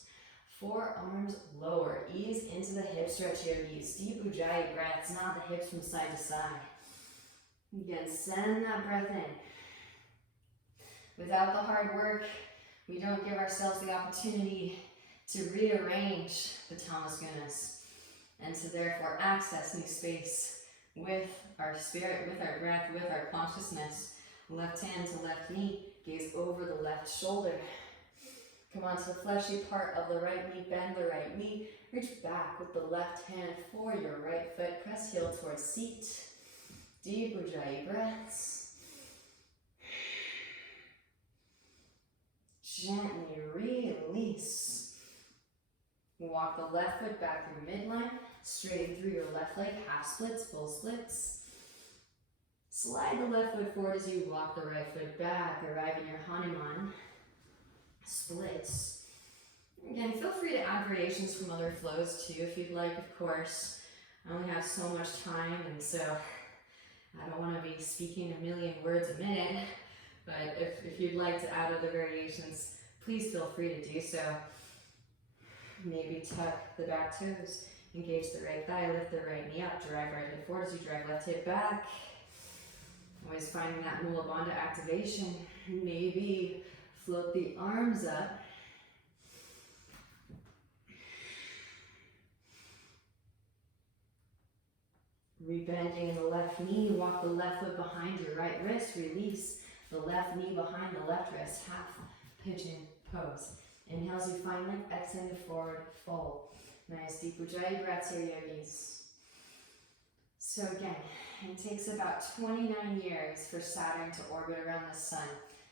Forearms lower. Ease into the hip stretch, yogis. Deep ujjayi breaths, not the hips from side to side. Again, send that breath in. Without the hard work, we don't give ourselves the opportunity to rearrange the Tamas Gunas and to therefore access new space with our spirit, with our breath, with our consciousness. Left hand to left knee, gaze over the left shoulder. Come on to the fleshy part of the right knee, bend the right knee, reach back with the left hand for your right foot, press heel towards seat. Deep ujjayi breaths. Gently release. Walk the left foot back through midline, straighten through your left leg, half splits, full splits. Slide the left foot forward as you walk the right foot back, arrive in your Hanuman. Splits. Again, feel free to add variations from other flows too if you'd like, of course. I only have so much time, and so I don't want to be speaking a million words a minute, but if you'd like to add other variations, please feel free to do so. Maybe tuck the back toes, engage the right thigh, lift the right knee up, drive right hip forward as you drive left hip back. Always finding that Mula Bandha activation. Maybe float the arms up Rebending in the left knee, walk the left foot behind your right wrist, release the left knee behind the left wrist, half pigeon pose. Inhale as you find length, exhale forward fold. Nice deep ujjayi breaths here, yogis. So again, it takes about 29 years for Saturn to orbit around the sun,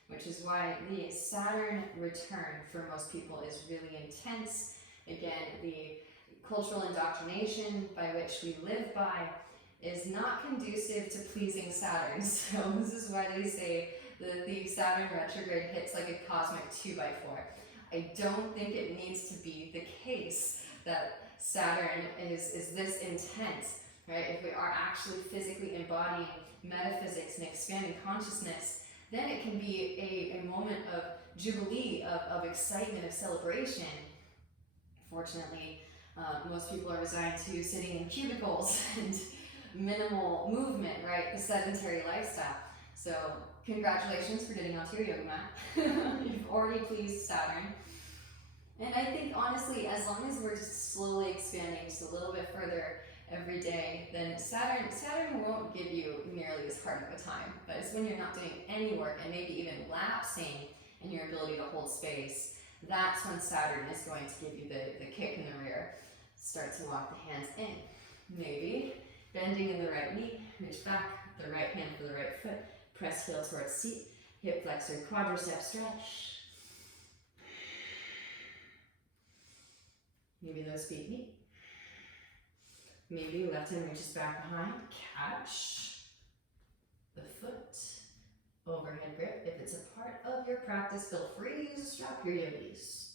which is why the Saturn return for most people is really intense. Again, the cultural indoctrination by which we live by is not conducive to pleasing Saturn. So this is why they say that the Saturn retrograde hits like a cosmic 2x4. I don't think it needs to be the case that Saturn is this intense, right? If we are actually physically embodying metaphysics and expanding consciousness, then it can be a moment of jubilee, of excitement, of celebration. Fortunately, most people are resigned to sitting in cubicles and minimal movement, right? The sedentary lifestyle. So congratulations for getting onto your yoga mat. You've already pleased Saturn. And I think honestly, as long as we're just slowly expanding just a little bit further every day, then Saturn won't give you nearly as hard of a time. But it's when you're not doing any work and maybe even lapsing in your ability to hold space, that's when Saturn is going to give you the kick in the rear. Start to walk the hands in. Maybe bending in the right knee, reach back, the right hand for the right foot, press heel towards seat, hip flexor, quadricep stretch. Maybe those feet meet. Maybe left hand reaches back behind, catch the foot, overhead grip. If it's a part of your practice, feel free to strap your yogis.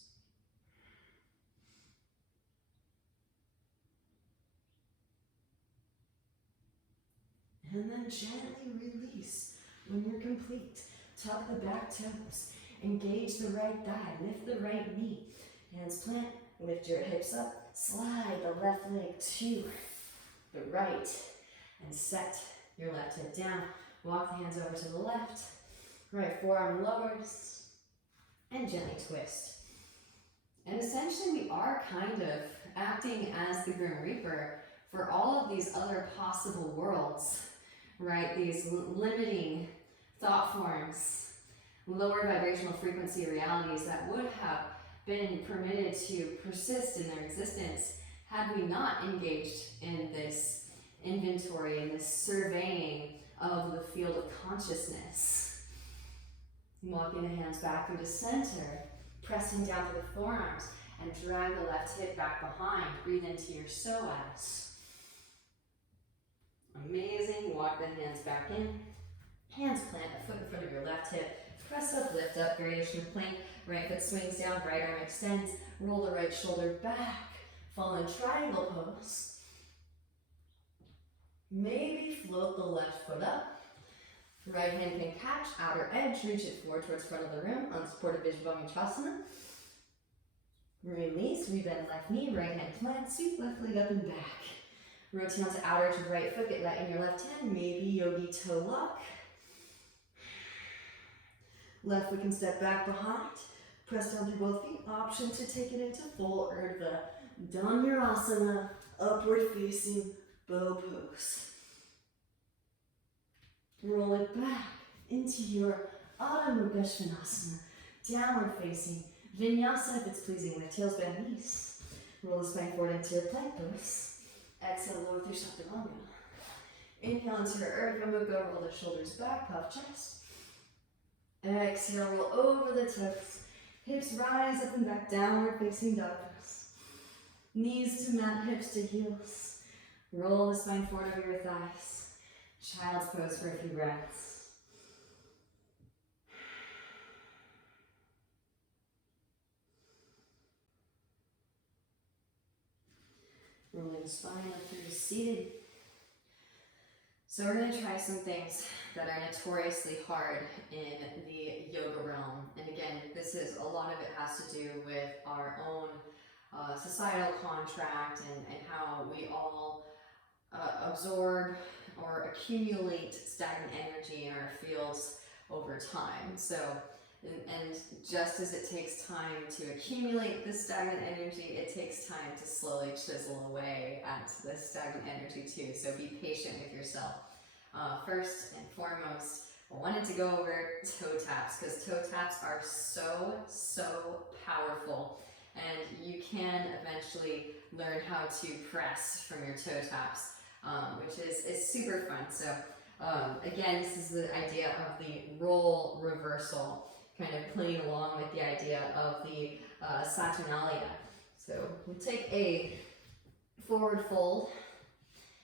And then gently release when you're complete. Tuck the back toes, engage the right thigh, lift the right knee. Hands plant, lift your hips up, slide the left leg to the right, and set your left hip down. Walk the hands over to the left, right forearm lowers, and gently twist. And essentially we are kind of acting as the Grim Reaper for all of these other possible worlds, right? These limiting thought forms, lower vibrational frequency realities that would have been permitted to persist in their existence had we not engaged in this inventory and this surveying of the field of consciousness. Walking the hands back through the center, pressing down to the forearms, and drag the left hip back behind. Breathe into your psoas. Amazing. Walk the hands back in. Hands plant a foot in front of your left hip. Press up, lift up, variation of plank. Right foot swings down, right arm extends. Roll the right shoulder back. Fall in triangle pose. Maybe float the left foot up. Right hand can catch, outer edge, reach it forward towards front of the room, unsupported Vishabhamuchasana. Release, rebend left knee, right hand plant, sweep left leg up and back. Rotate onto outer edge of right foot, get light in your left hand, maybe yogi toe lock. Left foot can step back behind, press down through both feet, option to take it into full Urdhva Dhanurasana, upward facing bow pose. Roll it back into your Adho Mukha Svanasana, downward facing Vinyasa if it's pleasing, lift heels, bend knees. Roll the spine forward into your plank pose. Exhale, lower through Chaturanga. Inhale into your Urdhva Mukha, roll the shoulders back, puff chest. Exhale, roll over the toes. Hips rise up and back, downward facing dog pose. Knees to mat, hips to heels. Roll the spine forward over your thighs. Child's pose for a few breaths. Rolling the spine up through seated. So we're going to try some things that are notoriously hard in the yoga realm. And again, a lot of it has to do with our own societal contract and how we all absorb or accumulate stagnant energy in our fields over time. So And just as it takes time to accumulate this stagnant energy, it takes time to slowly chisel away at this stagnant energy too. So be patient with yourself. First and foremost, I wanted to go over toe taps, because toe taps are so powerful. And you can eventually learn how to press from your toe taps, which is super fun. So again, this is the idea of the role reversal, kind of playing along with the idea of the Saturnalia. So we take a forward fold.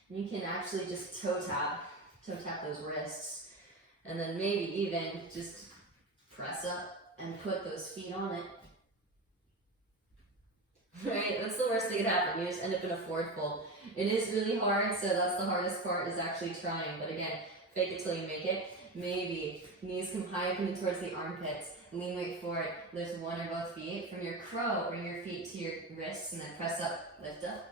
You can actually just toe tap those wrists, and then maybe even just press up and put those feet on it. Right, that's the worst thing that could happen. You just end up in a forward fold. It is really hard, so that's the hardest part, is actually trying. But again, fake it till you make it. Maybe knees come high up and towards the armpits. Lean weight forward. Lift one or both feet. From your crow, bring your feet to your wrists and then press up. Lift up.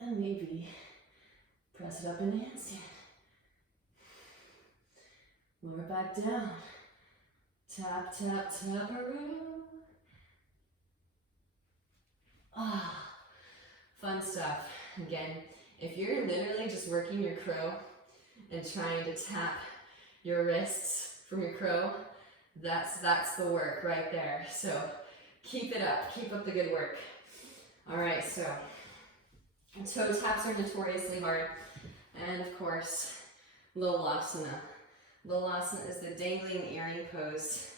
And maybe press it up in the handstand. Lower back down. Tap, tap, tap around. Ah, fun stuff. Again, if you're literally just working your crow and trying to tap your wrists from your crow, that's the work right there. So keep it up, keep up the good work. All right, so toe taps are notoriously hard. And of course, Lolasana. Lolasana is the dangling earring pose.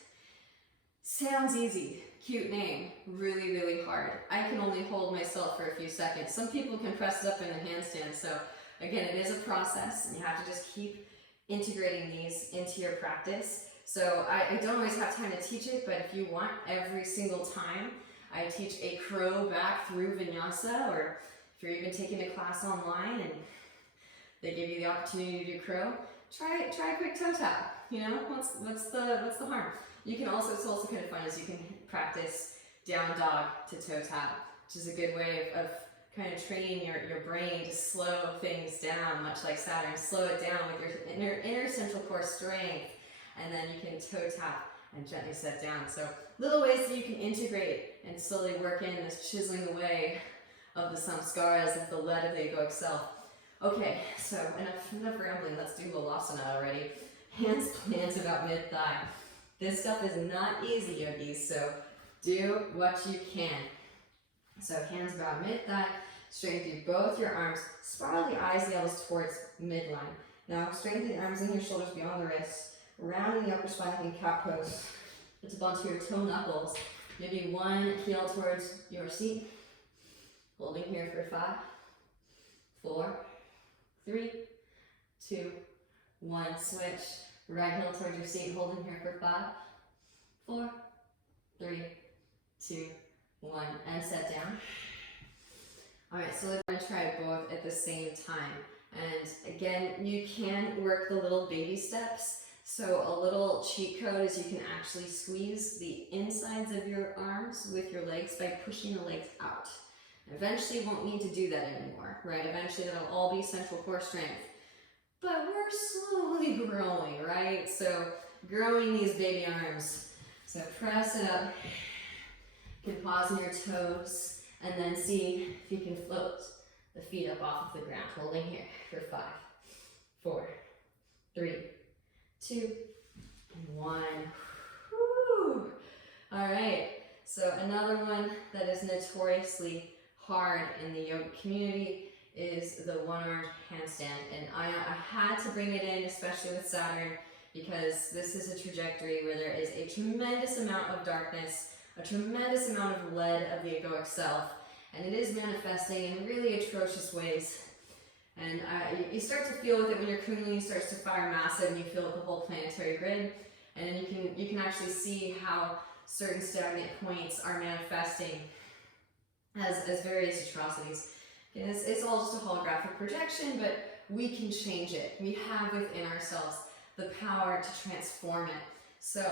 Sounds easy, cute name, really hard. I can only hold myself for a few seconds. Some people can press it up in a handstand, so again, it is a process, and you have to just keep integrating these into your practice. So I don't always have time to teach it, but if you want, every single time I teach a crow back through vinyasa, or if you're even taking a class online and they give you the opportunity to do crow, try a quick toe tap. You know, what's the harm? You can also, it's also kind of fun, is you can practice down dog to toe tap, which is a good way of kind of training your brain to slow things down, much like Saturn. Slow it down with your inner central core strength, and then you can toe tap and gently set down. So little ways that you can integrate and slowly work in this chiseling away of the samskaras, of the lead of the egoic self. Okay, so enough rambling, let's do Lolasana already. Hands plant about mid-thigh. This stuff is not easy, yogis, so do what you can. So hands about mid-thigh, straighten through both your arms, spiral the eyes and elbows towards midline. Now straighten the arms and your shoulders beyond the wrists, rounding the upper spine in cat pose. It's up onto your toe knuckles. Maybe one heel towards your seat. Holding here for 5, 4, 3, 2, 1. Switch. Right heel towards your seat, holding here for 5, 4, 3, 2, 1, and set down. All right, so we're going to try both at the same time. And again, you can work the little baby steps. So a little cheat code is you can actually squeeze the insides of your arms with your legs by pushing the legs out. Eventually you won't need to do that anymore, right? Eventually that'll all be central core strength. But we're slowly growing, right? So growing these baby arms. So press it up. You can pause on your toes and then see if you can float the feet up off of the ground. Holding here for 5, 4, 3, 2, and 1. Whew. All right. So another one that is notoriously hard in the yoga community is the one-armed handstand, and I had to bring it in, especially with Saturn, because this is a trajectory where there is a tremendous amount of darkness, a tremendous amount of lead of the egoic self, and it is manifesting in really atrocious ways. And you start to feel with it when your Kundalini starts to fire massive, and you feel the whole planetary grid, and then you can actually see how certain stagnant points are manifesting as various atrocities. It's all just a holographic projection, but we can change it. We have within ourselves the power to transform it. So,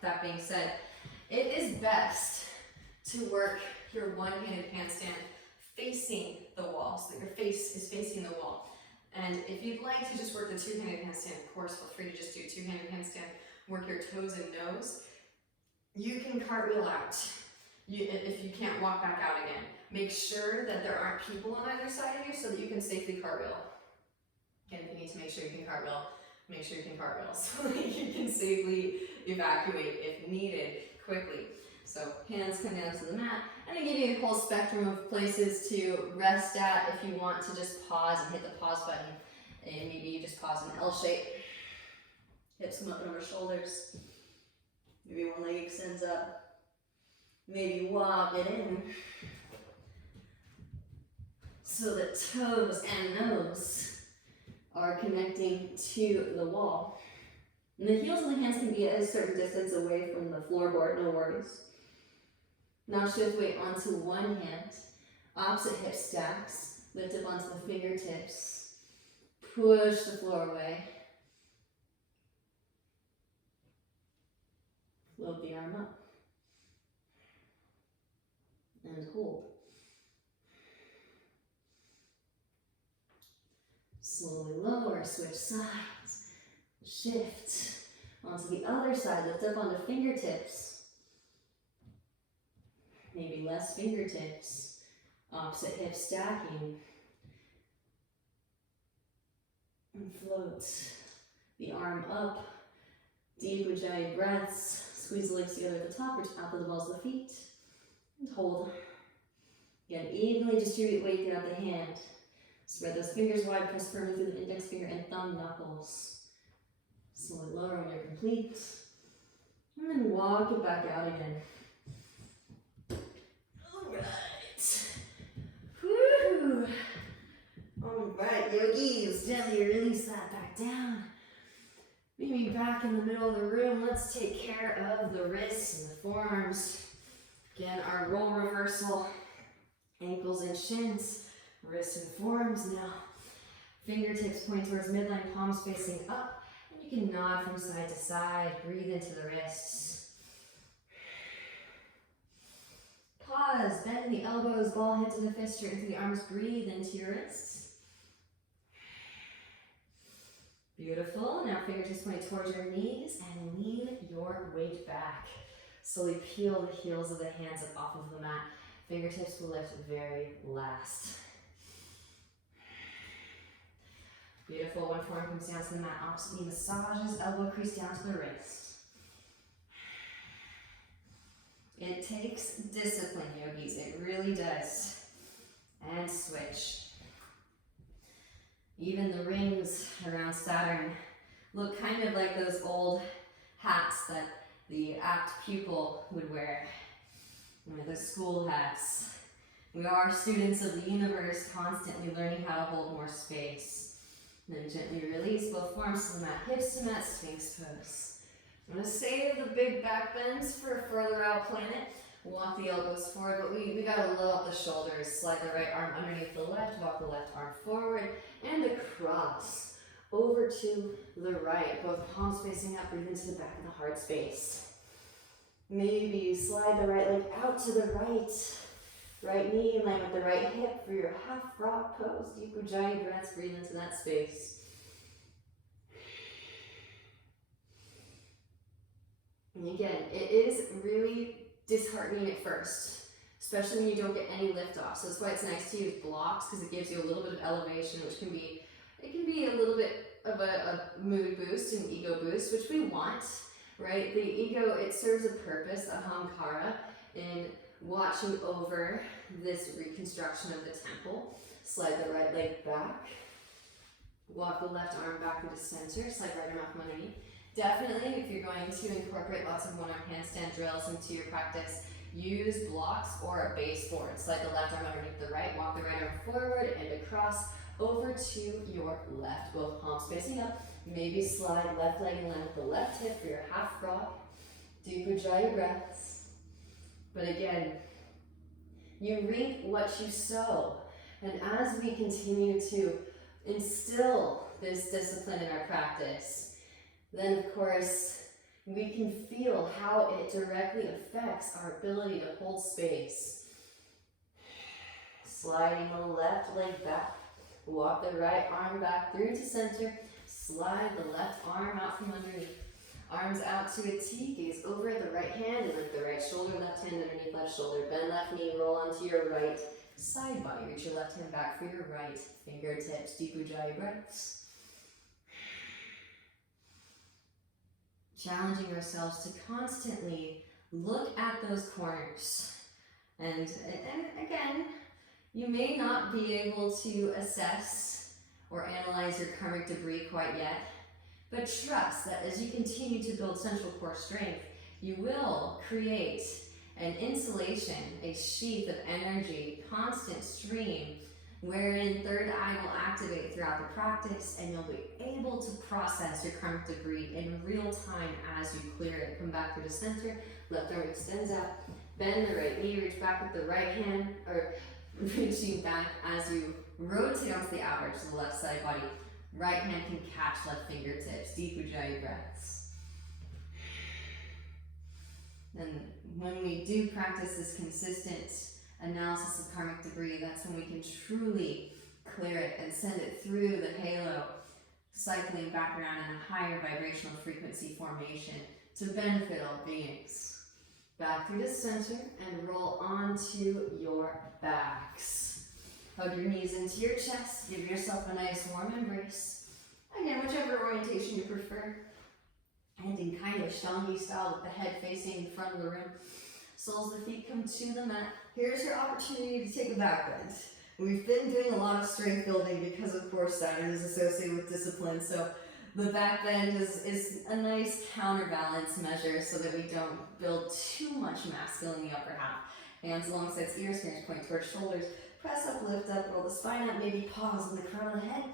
that being said, it is best to work your one-handed handstand facing the wall, so that your face is facing the wall. And if you'd like to just work the two-handed handstand, of course, feel free to just do a two-handed handstand, work your toes and nose. You can cartwheel out if you can't walk back out again. Make sure that there aren't people on either side of you so that you can safely cartwheel. Again, if you need to make sure you can cartwheel, make sure you can cartwheel so that you can safely evacuate if needed quickly. So hands come down to the mat, and I give you a whole spectrum of places to rest at if you want to just pause and hit the pause button. And maybe you just pause in L shape. Hips come up and over shoulders. Maybe one leg extends up. Maybe walk it in. So the toes and nose are connecting to the wall. And the heels of the hands can be at a certain distance away from the floorboard, no worries. Now shift weight onto one hand, opposite hip stacks, lift up onto the fingertips, push the floor away, float the arm up, and hold. Slowly lower, switch sides, shift onto the other side, lift up onto fingertips. Maybe less fingertips, opposite hip stacking, and float the arm up, deep ujjayi breaths, squeeze the legs together at the top, reach out to the balls of the feet, and hold. Again, evenly distribute weight throughout the hand. Spread those fingers wide, press firmly through the index finger and thumb knuckles. Slowly lower when you're complete, and then walk it back out again. Alright, yogis, gently release that back down. Maybe back in the middle of the room, let's take care of the wrists and the forearms. Again, our roll reversal, ankles and shins, wrists and forearms now. Fingertips point towards midline, palms facing up, and you can nod from side to side, breathe into the wrists. Pause, bend the elbows, ball head to the fist, straight into the arms, breathe into your wrists. Beautiful, now fingertips point towards your knees and lean your weight back. Slowly peel the heels of the hands up off of the mat. Fingertips will lift very last. Beautiful, one forearm comes down to the mat, opposite knee massages, elbow crease down to the wrist. It takes discipline, yogis, it really does. And switch. Even the rings around Saturn look kind of like those old hats that the apt pupil would wear. You know, those school hats. We are students of the universe, constantly learning how to hold more space. Then gently release both forearms to the mat, hips to mat, Sphinx pose. I'm going to save the big back bends for a further out planet. Walk the elbows forward, but we got to low up the shoulders. Slide the right arm underneath the left, walk the left arm forward, and across. Over to the right, both palms facing up, breathe into the back of the heart space. Maybe you slide the right leg out to the right. Right knee in line with the right hip for your half rock pose. Deep ujjayi breaths, breathe into that space. And again, it is really disheartening at first, especially when you don't get any lift off. So that's why it's nice to use blocks, because it gives you a little bit of elevation, which can be, it can be a little bit of a mood boost, an ego boost, which we want, right? The ego, it serves a purpose, ahamkara, in watching over this reconstruction of the temple. Slide the right leg back. Walk the left arm back into center. Slide right arm up underneath. Definitely, if you're going to incorporate lots of one-arm handstand drills into your practice, use blocks or a baseboard. Slide the left arm underneath the right. Walk the right arm forward and across over to your left. Both palms facing up. Maybe slide left leg in line with the left hip for your half rock. Deep ujjayi breaths. But again, you reap what you sow. And as we continue to instill this discipline in our practice, then of course we can feel how it directly affects our ability to hold space. Sliding the left leg back, Walk the right arm back through to center. Slide the left arm out from underneath. Arms out to a T, gaze over at the right hand and lift the right shoulder, left hand underneath left shoulder. Bend left knee, roll onto your right side body. Reach your left hand back for your right. Fingertips, deep ujjayi breaths. Challenging ourselves to constantly look at those corners. And again, you may not be able to assess or analyze your karmic debris quite yet, but trust that as you continue to build central core strength, you will create an insulation, a sheath of energy, constant stream, wherein third eye will activate throughout the practice, and you'll be able to process your karmic debris in real time as you clear it. Come back through the center, left arm extends out, bend the right knee, reach back with the right hand, or reaching back as you rotate onto the outer to the left side body. Right hand can catch left fingertips, deep ujjayi breaths. And when we do practice this consistent analysis of karmic debris, that's when we can truly clear it and send it through the halo, cycling back around in a higher vibrational frequency formation to benefit all beings. Back through the center and roll onto your backs. Hug your knees into your chest. Give yourself a nice warm embrace. Again, whichever orientation you prefer. And in kind of Shtangi style with the head facing the front of the room. Soles of the feet come to the mat. Here's your opportunity to take a back bend. We've been doing a lot of strength building because, of course, Saturn is associated with discipline. So the back bend is a nice counterbalance measure so that we don't build too much masculine in the upper half. Hands alongside ears, fingers point towards shoulders. Press up, lift up, roll the spine up, maybe pause in the crown of the head.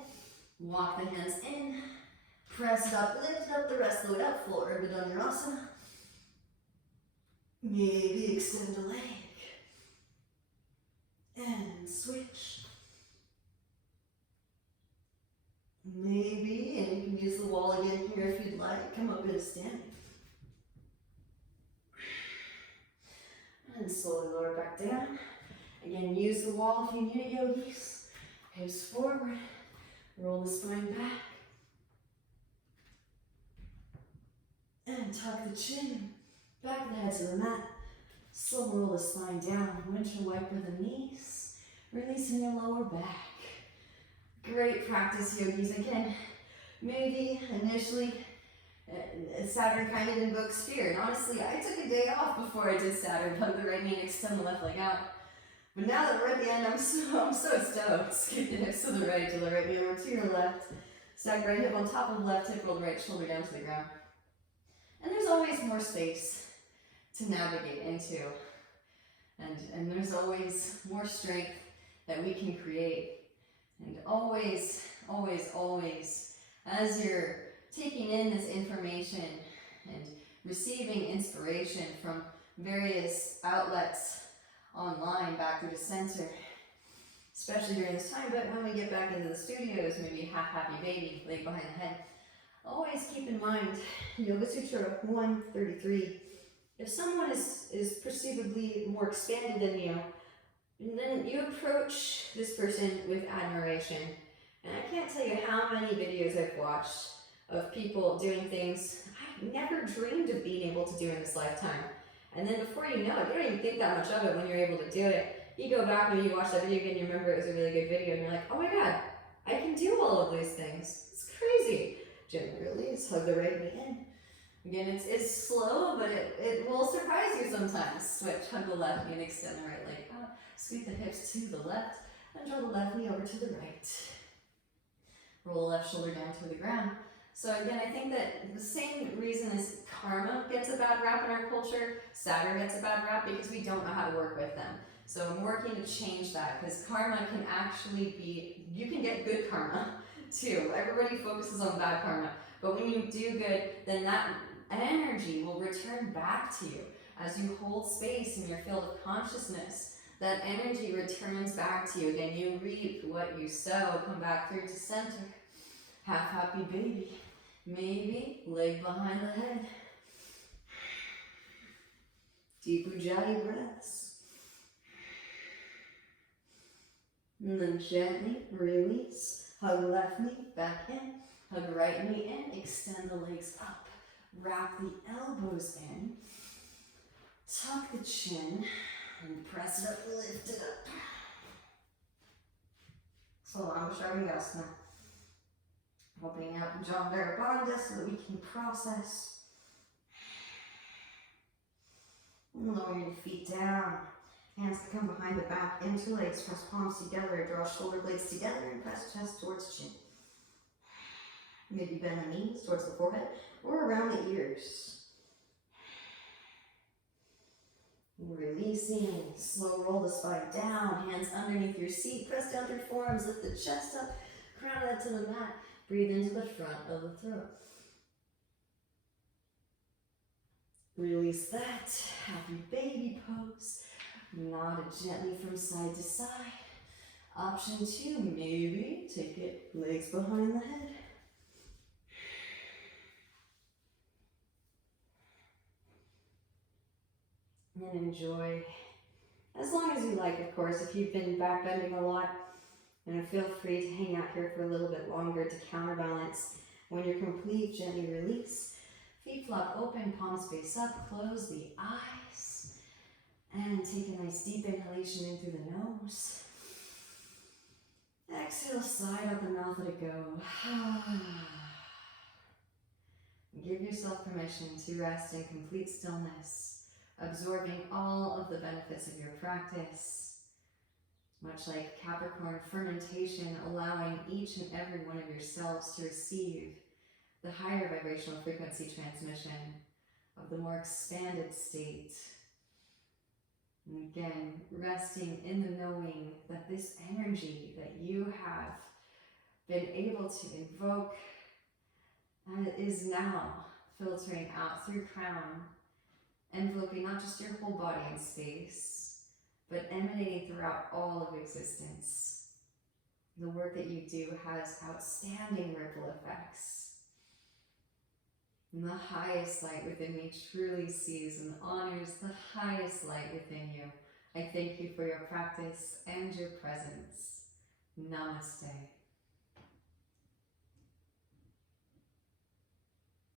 Walk the hands in. Press up, lift up, the rest load up, full Urdhva Dhanurasana. Maybe extend a leg. And switch. Maybe, and you can use the wall again here if you'd like. Come up in a stand. And slowly lower back down. Again, use the wall if you need it, yogis. Hips forward. Roll the spine back. And tuck the chin. Back of the head to the mat. Slowly roll the spine down. Windshield wiper the knees. Releasing your lower back. Great practice, yogis. Again, maybe initially Saturn kind of invokes fear. And honestly, I took a day off before I did Saturn. Hug the right knee and extend the left leg out. But now that we're at the end, I'm so stoked. Skip the hips to the right knee over to your left. Stack right hip on top of left hip, roll the right shoulder down to the ground. And there's always more space to navigate into. And there's always more strength that we can create. And always, always, always, as you're taking in this information and receiving inspiration from various outlets online, back through the center, especially during this time, but when we get back into the studios, maybe half happy baby, leg behind the head, always keep in mind, Yoga Sutra 133, if someone is perceivably more expanded than you, then you approach this person with admiration. And I can't tell you how many videos I've watched of people doing things I never dreamed of being able to do in this lifetime. And then before you know it, you don't even think that much of it when you're able to do it. You go back and you watch that video again, you remember it was a really good video, and you're like, oh my god, I can do all of these things. It's crazy. Gently release, hug the right knee in. Again, it's slow, but it will surprise you sometimes. Switch, hug the left knee and extend the right leg out. Sweep the hips to the left and draw the left knee over to the right. Roll the left shoulder down to the ground. So again, I think that the same reason as karma gets a bad rap in our culture, Saturn gets a bad rap because we don't know how to work with them. So I'm working to change that because karma can actually be, you can get good karma too. Everybody focuses on bad karma. But when you do good, then that energy will return back to you. As you hold space in your field of consciousness, that energy returns back to you. Again, you reap what you sow. Come back through to center. Half happy baby. Maybe leg behind the head. Deep ujjayi breaths. And then gently release. Hug left knee back in. Hug right knee in. Extend the legs up. Wrap the elbows in. Tuck the chin. And press it up, lift it up. So I'm starting Asana. Opening up John Barabanda so that we can process. And lowering your feet down. Hands to come behind the back, interlace, press palms together, draw shoulder blades together, and press chest towards chin. Maybe bend the knees towards the forehead or around the ears. Releasing, slow roll the spine down, hands underneath your seat, press down through forearms, lift the chest up, crown that to the mat, breathe into the front of the throat. Release that, happy baby pose. Nod it gently from side to side. Option 2, maybe take it legs behind the head. And enjoy, as long as you like, of course. If you've been back bending a lot, feel free to hang out here for a little bit longer to counterbalance. When you're complete, gently release. Feet flop open, palms face up, close the eyes. And take a nice deep inhalation in through the nose. Exhale, sigh out the mouth, let it go. Give yourself permission to rest in complete stillness, absorbing all of the benefits of your practice. Much like Capricorn fermentation, allowing each and every one of your cells to receive the higher vibrational frequency transmission of the more expanded state. And again, resting in the knowing that this energy that you have been able to invoke is now filtering out through crown, enveloping not just your whole body and space, but emanating throughout all of existence. The work that you do has outstanding ripple effects. And the highest light within me truly sees and honors the highest light within you. I thank you for your practice and your presence. Namaste.